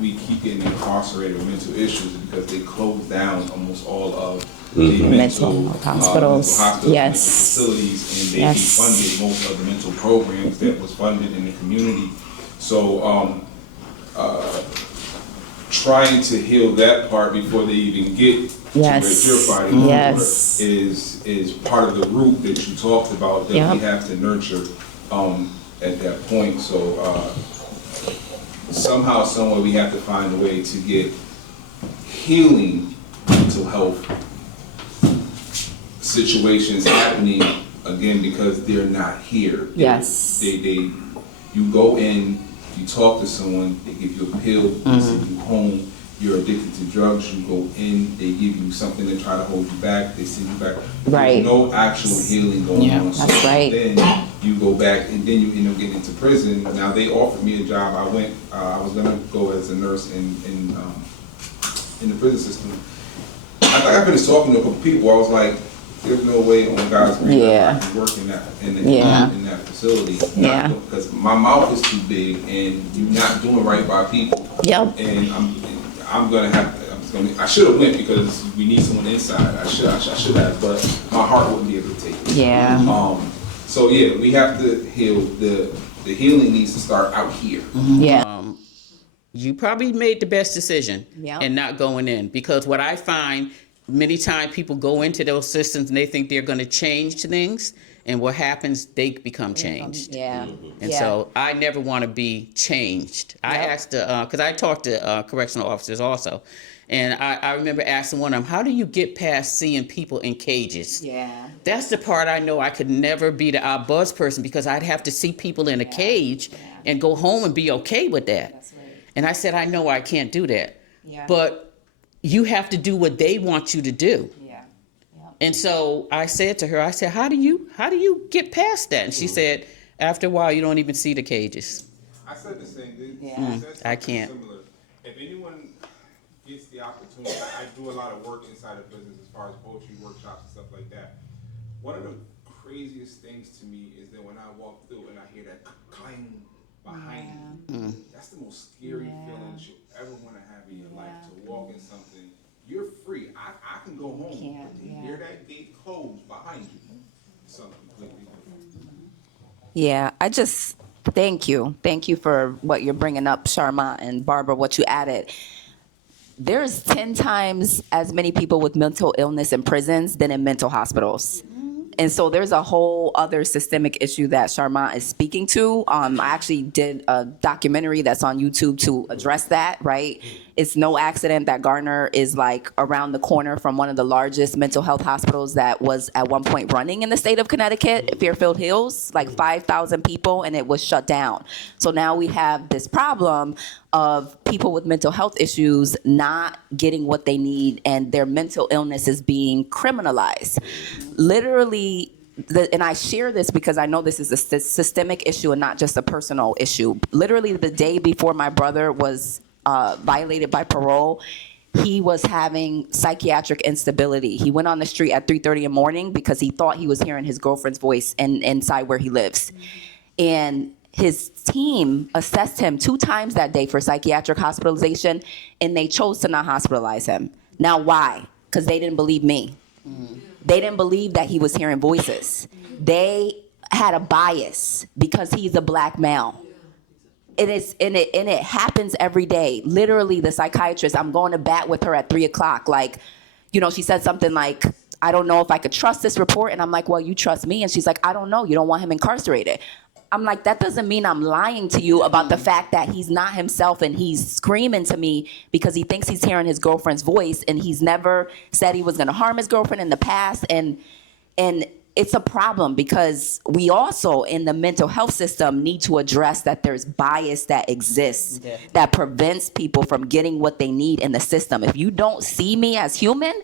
we keep getting incarcerated with mental issues because they close down almost all of the mental hospitals, mental facilities, and they defunded most of the mental programs that was funded in the community. So trying to heal that part before they even get to where you're fighting for is part of the root that you talked about that we have to nurture at that point. So somehow, somewhere, we have to find a way to get healing mental health situations happening again, because they're not here. You go in, you talk to someone, they give you a pill, they send you home. You're addicted to drugs, you go in, they give you something to try to hold you back, they send you back. There's no actual healing going on. So then you go back, and then you end up getting into prison. Now they offered me a job. I was gonna go as a nurse in the prison system. I think I finished talking to a couple people. I was like, there's no way on God's green Yeah. I can work in that Yeah. in that facility. Yeah. Because my mouth is too big, and you're not doing right by people. Yep. And I'm gonna have. I should have went because we need someone inside. I should have, but my heart wouldn't be able to take it. Yeah. So yeah, we have to heal. The healing needs to start out here. Yeah. You probably made the best decision Yeah. in not going in, because what I find many times people go into those systems and they think they're going to change things, and what happens, they become changed. Yeah. And Yeah. so I never want to be changed. I asked, because I talked to correctional officers also, and I remember asking one of them, how do you get past seeing people in cages? Yeah. That's the part I know I could never be the buzz person, because I'd have to see people in a cage and go home and be okay with that. That's right. And I said, I know I can't do that. Yeah. But you have to do what they want you to do. Yeah. And so I said to her, I said, how do you get past that? And she said, after a while, you don't even see the cages. I said the same thing. Yeah. I can't. Similar. If anyone gets the opportunity, I do a lot of work inside of business as far as poetry workshops and stuff like that. One of the craziest things to me is that when I walk through and I hear that clang behind you, that's the most scary feeling that you ever want to have in your life, to walk in something. You're free. I can go home, but to hear that gate close behind you, something completely different. Yeah, I just thank you. Thank you for what you're bringing up, Sharma and Barbara, what you added. There's 10 times as many people with mental illness in prisons than in mental hospitals. And so there's a whole other systemic issue that Sharma is speaking to. I actually did a documentary that's on YouTube to address that, right? It's no accident that Garner is like around the corner from one of the largest mental health hospitals that was at one point running in the state of Connecticut, Fairfield Hills, like 5,000 people, and it was shut down. So now we have this problem of people with mental health issues not getting what they need, and their mental illness is being criminalized. Literally, and I share this because I know this is a systemic issue and not just a personal issue. Literally, the day before my brother was violated by parole, he was having psychiatric instability. He went on the street at 3:30 in the morning because he thought he was hearing his girlfriend's voice inside where he lives. And his team assessed him 2 times that day for psychiatric hospitalization, and they chose to not hospitalize him. Now, why? Because they didn't believe me. They didn't believe that he was hearing voices. They had a bias because he's a black male. And it happens every day. Literally, the psychiatrist, I'm going to bat with her at 3:00. Like, you know, she said something like, I don't know if I could trust this report. And I'm like, well, you trust me? And she's like, I don't know. You don't want him incarcerated. I'm like, that doesn't mean I'm lying to you about the fact that he's not himself and he's screaming to me because he thinks he's hearing his girlfriend's voice, and he's never said he was going to harm his girlfriend in the past. And it's a problem because we also in the mental health system need to address that there's bias that exists that prevents people from getting what they need in the system. If you don't see me as human,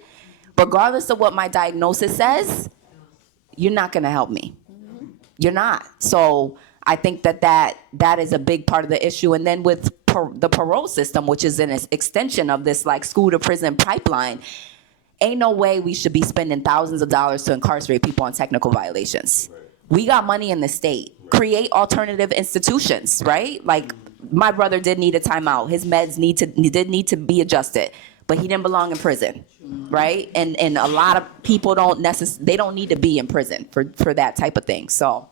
regardless of what my diagnosis says, you're not going to help me. You're not. So I think that is a big part of the issue. And then with the parole system, which is an extension of this like school to prison pipeline, ain't no way we should be spending thousands of dollars to incarcerate people on technical violations. Right. We got money in the state. Right. Create alternative institutions, right? Like my brother did need a timeout. His meds did need to be adjusted, but he didn't belong in prison, right? And a lot of people they don't need to be in prison for that type of thing. So,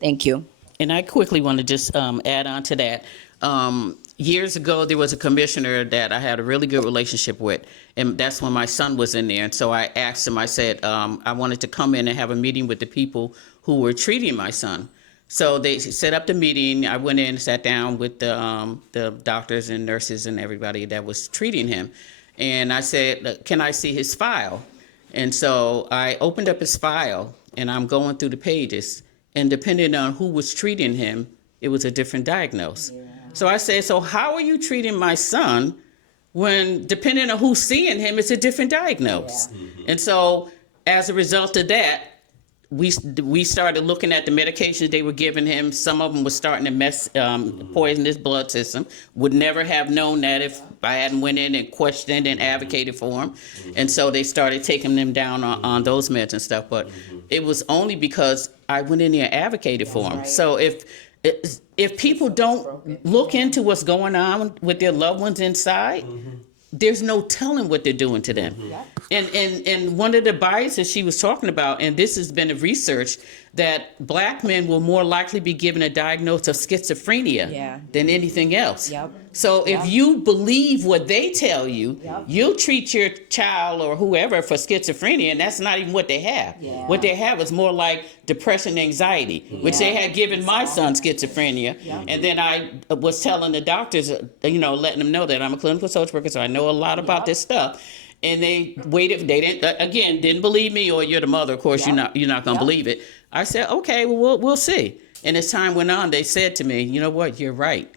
thank you. And I quickly want to just add on to that. Years ago, there was a commissioner that I had a really good relationship with, and that's when my son was in there. And so I asked him, I said, I wanted to come in and have a meeting with the people who were treating my son. So they set up the meeting. I went in, sat down with the doctors and nurses and everybody that was treating him. And I said, can I see his file? And so I opened up his file, and I'm going through the pages. And depending on who was treating him, it was a different diagnosis. Yeah. So I said, so how are you treating my son when depending on who's seeing him, it's a different diagnosis? Yeah. And so as a result of that, we started looking at the medications they were giving him. Some of them were starting to poison his blood system. Would never have known that if I hadn't went in and questioned and advocated for him. And so they started taking them down on those meds and stuff. But it was only because I went in there and advocated for him. So if people don't look into what's going on with their loved ones inside, there's no telling what they're doing to them. And one of the biases she was talking about, and this has been research, that black men will more likely be given a diagnosis of schizophrenia than anything else. So if you believe what they tell you, you'll treat your child or whoever for schizophrenia, and that's not even what they have. What they have is more like depression, anxiety, which they had given my son schizophrenia. And then I was telling the doctors, letting them know that I'm a clinical social worker, so I know a lot about this stuff. And they waited. They didn't believe me, or you're the mother. Of course, you're not gonna believe it. I said, okay, well, we'll see. And as time went on, they said to me, you know what, you're right.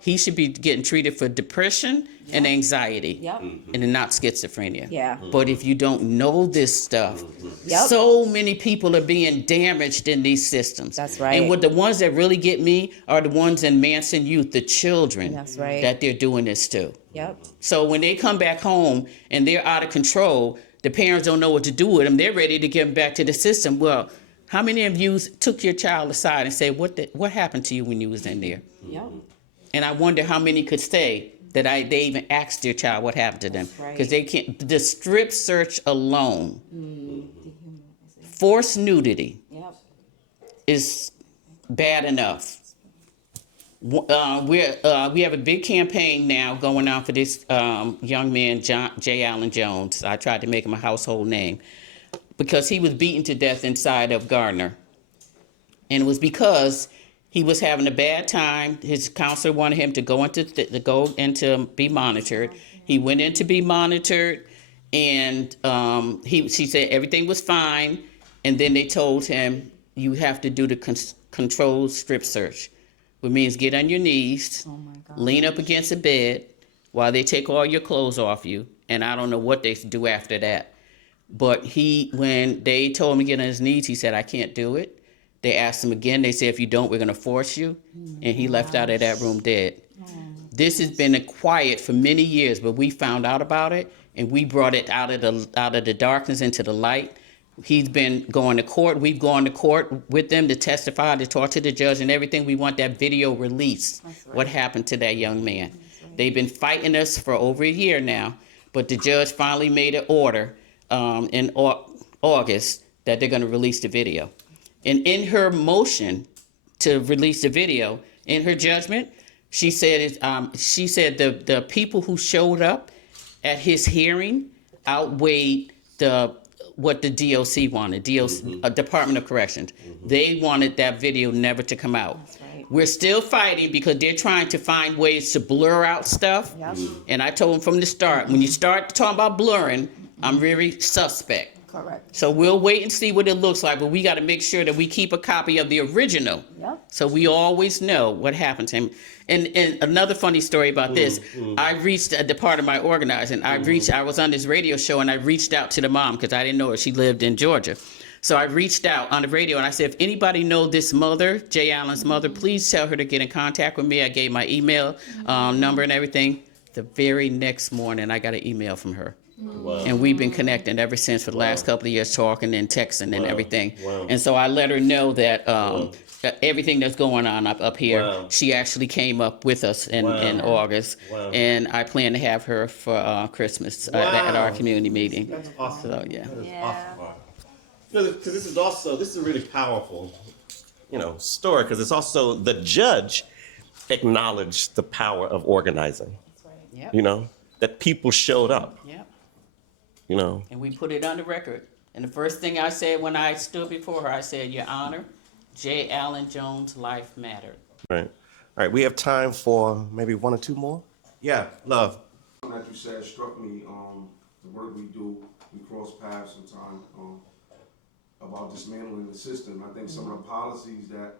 He should be getting treated for depression and anxiety, and not schizophrenia. But if you don't know this stuff, so many people are being damaged in these systems. That's right. And what the ones that really get me are the ones in Manson Youth, the children that they're doing this to. So when they come back home and they're out of control, the parents don't know what to do with them. They're ready to give them back to the system. Well, how many of you took your child aside and said, what happened to you when you was in there? And I wonder how many could say that they even asked their child what happened to them. Because they can't, the strip search alone, forced nudity is bad enough. We have a big campaign now going on for this young man, J. Allen Jones. I tried to make him a household name because he was beaten to death inside of Gardner. And it was because he was having a bad time. His counselor wanted him to go into be monitored. He went in to be monitored, and she said everything was fine. And then they told him, you have to do the controlled strip search, which means get on your knees, lean up against the bed while they take all your clothes off you. And I don't know what they do after that. But when they told him to get on his knees, he said, I can't do it. They asked him again. They said, if you don't, we're going to force you. And he left out of that room dead. This has been quiet for many years, but we found out about it, and we brought it out of the darkness into the light. He's been going to court. We've gone to court with them to testify, to talk to the judge and everything. We want that video released, what happened to that young man. They've been fighting us for over a year now, but the judge finally made an order in August that they're going to release the video. And in her motion to release the video, in her judgment, she said the people who showed up at his hearing outweighed what the DOC wanted, Department of Corrections. They wanted that video never to come out. We're still fighting because they're trying to find ways to blur out stuff. And I told them from the start, when you start talking about blurring, I'm very suspect. Correct. So we'll wait and see what it looks like, but we got to make sure that we keep a copy of the original. So we always know what happened to him. And another funny story about this, I reached the part of my organizing. I was on this radio show, and I reached out to the mom because I didn't know her. She lived in Georgia. So I reached out on the radio, and I said, if anybody know this mother, Jay Allen's mother, please tell her to get in contact with me. I gave my email number and everything. The very next morning, I got an email from her. Wow. And we've been connecting ever since for the last couple of years, talking and texting and everything. And so I let her know that everything that's going on up here, she actually came up with us in August. And I plan to have her for Christmas at our community meeting. That's awesome. So, yeah. That is awesome. Because this is a really powerful, story, because it's also the judge acknowledged the power of organizing. That's right. That people showed up. And we put it on the record. And the first thing I said when I stood before her, I said, Your Honor, J. Allen Jones' life mattered. Right. All right, we have time for maybe one or two more. Yeah, love. Something that you said struck me, the work we do, we cross paths sometimes, about dismantling the system. I think some of the policies that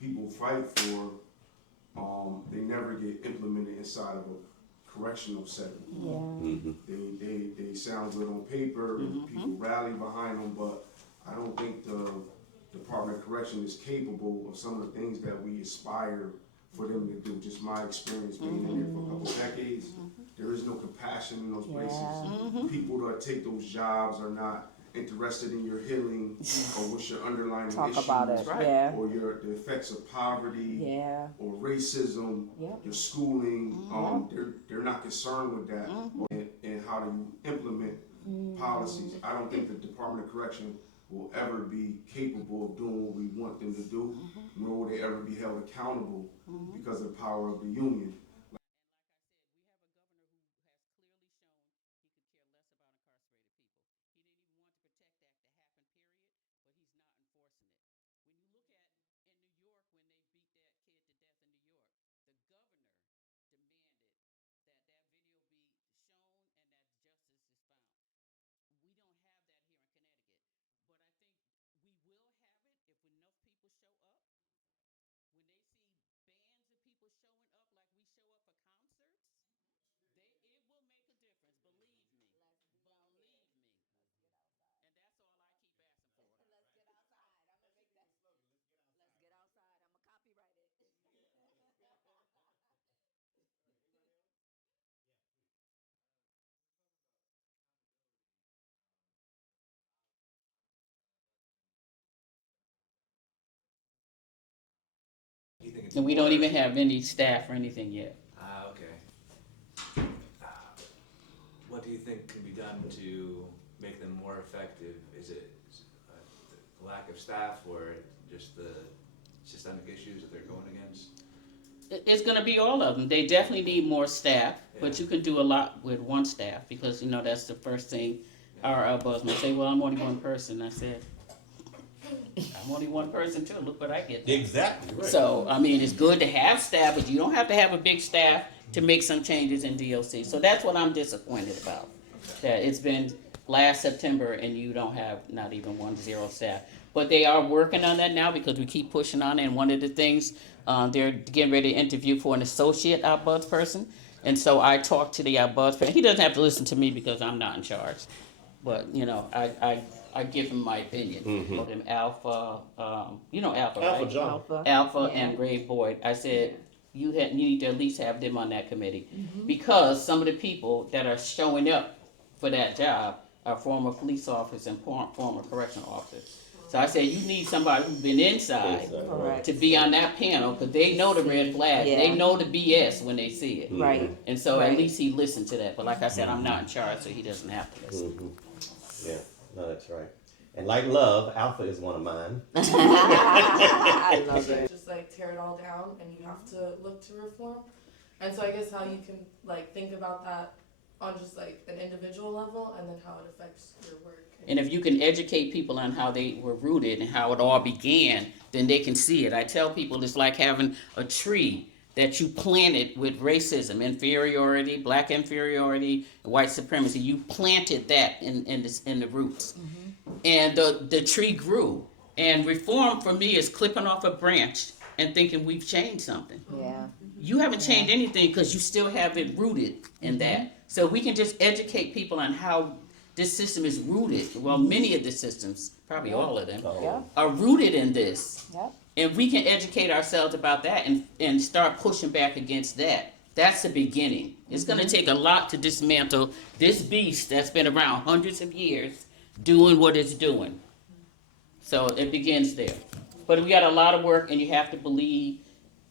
people fight for, they never get implemented inside of a correctional setting. They sound good on paper, people rally behind them, but I don't think the Department of Correction is capable of some of the things that we aspire for them to do. Just my experience being in there for a couple of decades, there is no compassion in those places. People that take those jobs are not interested in your healing or what's your underlying Talk issues, about it. Yeah. or the effects of poverty, Yeah. or racism, Yep. your schooling. They're not concerned with that, and how do you implement policies. I don't think the Department of Correction will ever be capable of doing what we want them to do, nor will they ever be held accountable because of the power of the union. And we don't even have any staff or anything yet. Okay. What do you think can be done to make them more effective? Is it the lack of staff or just the systemic issues that they're going against? It's gonna be all of them. They definitely need more staff, but Yeah. you can do a lot with one staff, because, that's the first thing our ombudsman say, well, I'm only one person. I said, I'm only one person too, look what I get. Exactly right. So, I mean, it's good to have staff, but you don't have to have a big staff to make some changes in DOC. So that's what I'm disappointed about. That it's been last September and you don't have not even 1 staff. But they are working on that now because we keep pushing on it. And one of the things, they're getting ready to interview for an associate outbuds person. And so I talked to the outbuds person. He doesn't have to listen to me because I'm not in charge. But, I give him my opinion. Called him Alpha, Alpha, Alpha right? John. Alpha and Ray Boyd. I said, you need to at least have them on that committee. Because some of the people that are showing up for that job are former police officers and former correctional officers. So I said, you need somebody who's been inside Correct. to be on that panel, because they know the red flags. Yeah. They know the BS when they see it. Right. And so Right. at least he listened to that. But like I said, I'm not in charge, so he doesn't have to listen. Yeah, no, that's right. And like love, Alpha is one of mine. I love it. Just like tear it all down, and you have to look to reform. And so I guess how you can think about that on just an individual level, and then how it affects your work. And if you can educate people on how they were rooted and how it all began, then they can see it. I tell people it's like having a tree that you planted with racism, inferiority, black inferiority, white supremacy. You planted that in the roots. And the tree grew. And reform for me is clipping off a branch and thinking we've changed something. Yeah. You haven't changed anything because you still have it rooted in that. So we can just educate people on how this system is rooted. Well, many of the systems, probably all of them, Yeah. are rooted in this. Yep. And we can educate ourselves about that and start pushing back against that. That's the beginning. It's going to take a lot to dismantle this beast that's been around hundreds of years doing what it's doing. So it begins there. But we got a lot of work, and you have to believe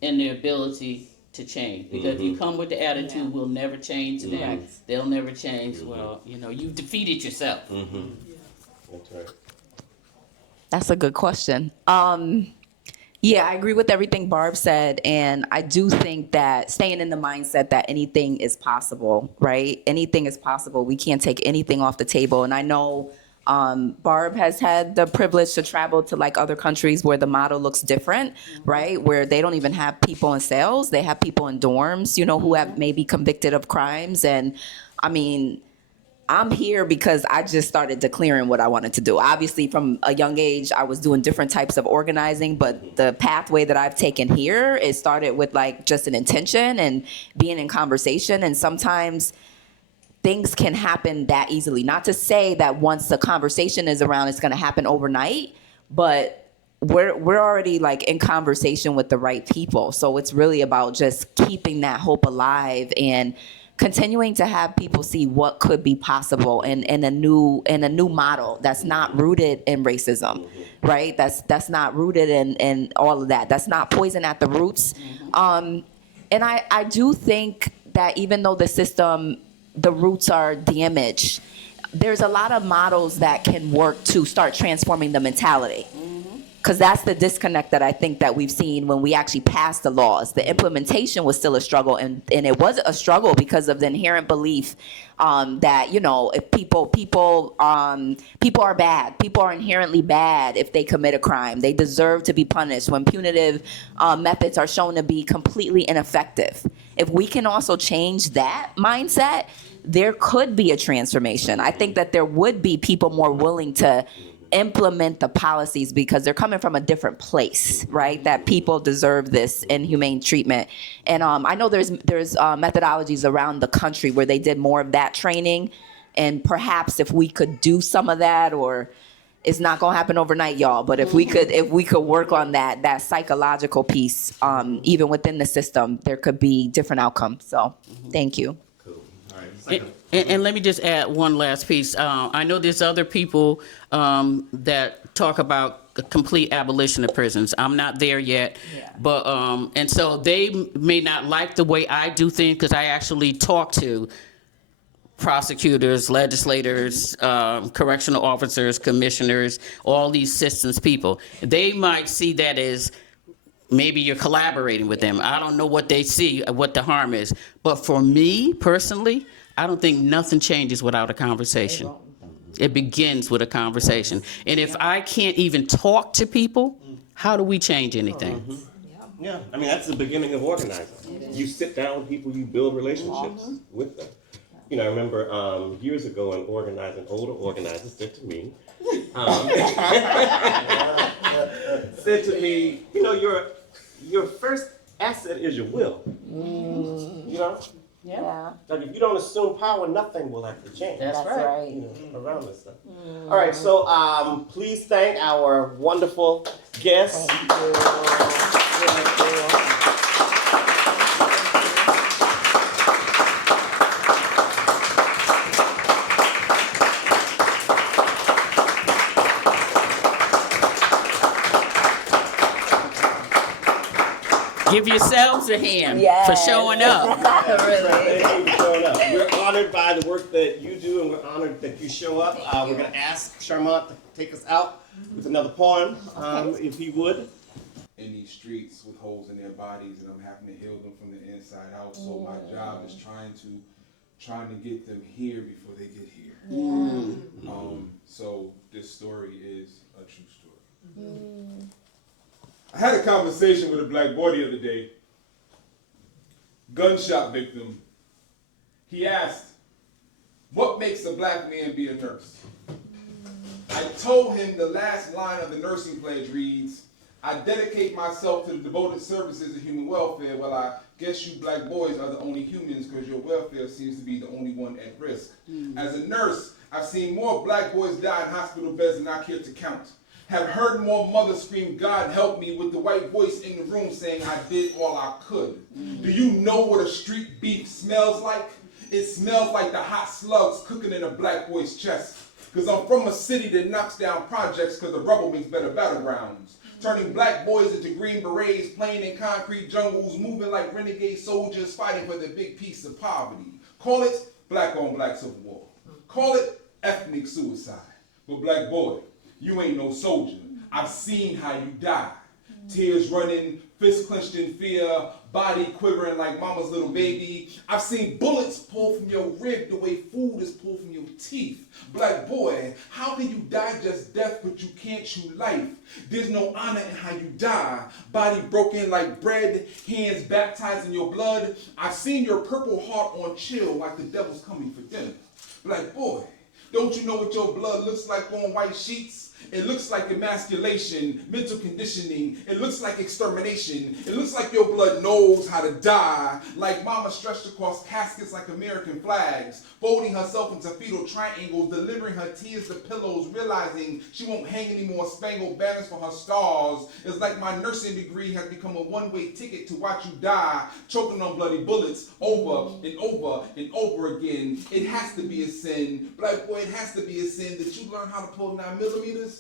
in the ability to change. Because if you come with the attitude, we'll never change them, they'll never change, well, you defeated yourself. That's right. That's a good question. Yeah, I agree with everything Barb said, and I do think that staying in the mindset that anything is possible, right? Anything is possible. We can't take anything off the table. And I know Barb has had the privilege to travel to other countries where the model looks different, right? Where they don't even have people in cells. They have people in dorms, who have maybe convicted of crimes. And I mean, I'm here because I just started declaring what I wanted to do. Obviously, from a young age, I was doing different types of organizing, but the pathway that I've taken here, it started with just an intention and being in conversation. And sometimes things can happen that easily. Not to say that once the conversation is around, it's going to happen overnight, but we're already like in conversation with the right people. So it's really about just keeping that hope alive and continuing to have people see what could be possible in a new model that's not rooted in racism, right? That's not rooted in all of that. That's not poison at the roots. And I do think that even though the roots are damaged, there's a lot of models that can work to start transforming the mentality. Because that's the disconnect that I think that we've seen when we actually passed the laws. The implementation was still a struggle, and it was a struggle because of the inherent belief that, if people are bad. People are inherently bad if they commit a crime. They deserve to be punished when punitive methods are shown to be completely ineffective. If we can also change that mindset, there could be a transformation. I think that there would be people more willing to implement the policies because they're coming from a different place, right? That people deserve this inhumane treatment. And I know there's methodologies around the country where they did more of that training. And perhaps if we could do some of that, or it's not gonna happen overnight, y'all, but if we could work on that psychological piece, even within the system, there could be different outcomes. So thank you. And let me just add one last piece. I know there's other people that talk about complete abolition of prisons. I'm not there yet, but and so they may not like the way I do things because I actually talk to prosecutors, legislators, correctional officers, commissioners, all these systems people. They might see that as maybe you're collaborating with them. I don't know what they see, what the harm is. But for me personally, I don't think nothing changes without a conversation. It begins with a conversation. And if I can't even talk to people, how do we change anything? Yeah, I mean, that's the beginning of organizing. You sit down with people, you build relationships with them. I remember years ago in organizing, older organizers said to me, your first asset is your will. Yeah. Like if you don't assume power, nothing will actually change. That's right. Around this stuff. All right, so please thank our wonderful guests. Give yourselves a hand for showing up. Really. Thank you for showing up. We're honored by the work that you do, and we're honored that you show up. We're going to ask Charmant to take us out with another poem, if he would. In these streets with holes in their bodies, and I'm having to heal them from the inside out. So my job is trying to get them here before they get here. So this story is a true story. I had a conversation with a black boy the other day, gunshot victim. He asked, what makes a black man be a nurse? I told him the last line of the nursing pledge reads, I dedicate myself to the devoted services of human welfare. Well, I guess you black boys are the only humans because your welfare seems to be the only one at risk. As a nurse, I've seen more black boys die in hospital beds than I care to count. Have heard more mothers scream, God help me, with the white voice in the room saying I did all I could. Do you know what a street beef smells like? It smells like the hot slugs cooking in a black boy's chest. Because I'm from a city that knocks down projects because the rubble makes better battlegrounds. Turning black boys into green berets, playing in concrete jungles, moving like renegade soldiers, fighting for the big piece of poverty. Call it black on black civil war. Call it ethnic suicide. But black boy, you ain't no soldier. I've seen how you die. Tears running, fists clenched in fear, body quivering like mama's little baby. I've seen bullets pull from your rib the way food is pulled from your teeth. Black boy, how can you digest death but you can't chew life? There's no honor in how you die. Body broken like bread, hands baptized in your blood. I've seen your purple heart on chill like the devil's coming for dinner. Black boy, don't you know what your blood looks like on white sheets? It looks like emasculation, mental conditioning. It looks like extermination. It looks like your blood knows how to die. Like mama stretched across caskets like American flags, folding herself into fetal triangles, delivering her tears to pillows, realizing she won't hang any more spangled banners for her stars. It's like my nursing degree has become a one-way ticket to watch you die, choking on bloody bullets over and over and over again. It has to be a sin. Black boy, it has to be a sin that you learn how to pull 9mm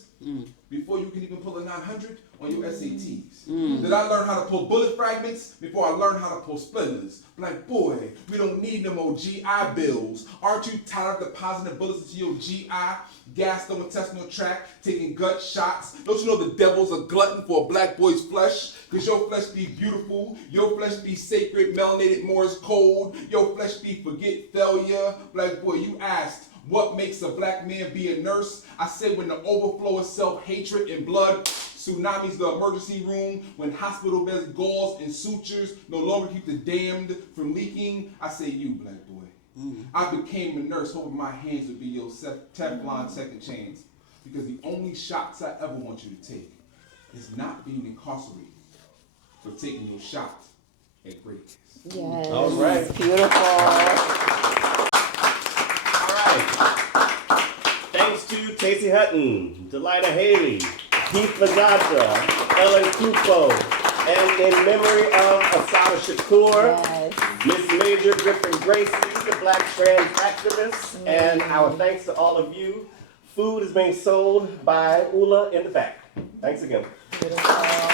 before you can even pull a 900 on your SATs. That I learned how to pull bullet fragments before I learned how to pull splinters. Black boy, we don't need no more GI bills. Aren't you tired of depositing bullets into your GI, gastrointestinal tract, taking gut shots? Don't you know the devil's a glutton for a black boy's flesh? Because your flesh be beautiful, your flesh be sacred, melanated Morse code, your flesh be forget failure. Black boy, you asked, what makes a black man be a nurse? I said when the overflow of self-hatred and blood tsunamis the emergency room, when hospital beds, gauze, and sutures no longer keep the damned from leaking. I say you, black boy. I became a nurse, hoping my hands would be your Teflon second chance. Because the only shots I ever want you to take is not being incarcerated, but taking your shot at greatness. Yes. All right. Beautiful. All right. Thanks to Casey Hutton, Delita Haley, Keith Majaja, Ellen Kupo, and in memory of Asada Shakur, Yes. Miss Major Griffin Gracie, the Black trans activist, and our thanks to all of you. Food is being sold by Ula in the back. Thanks again. Beautiful.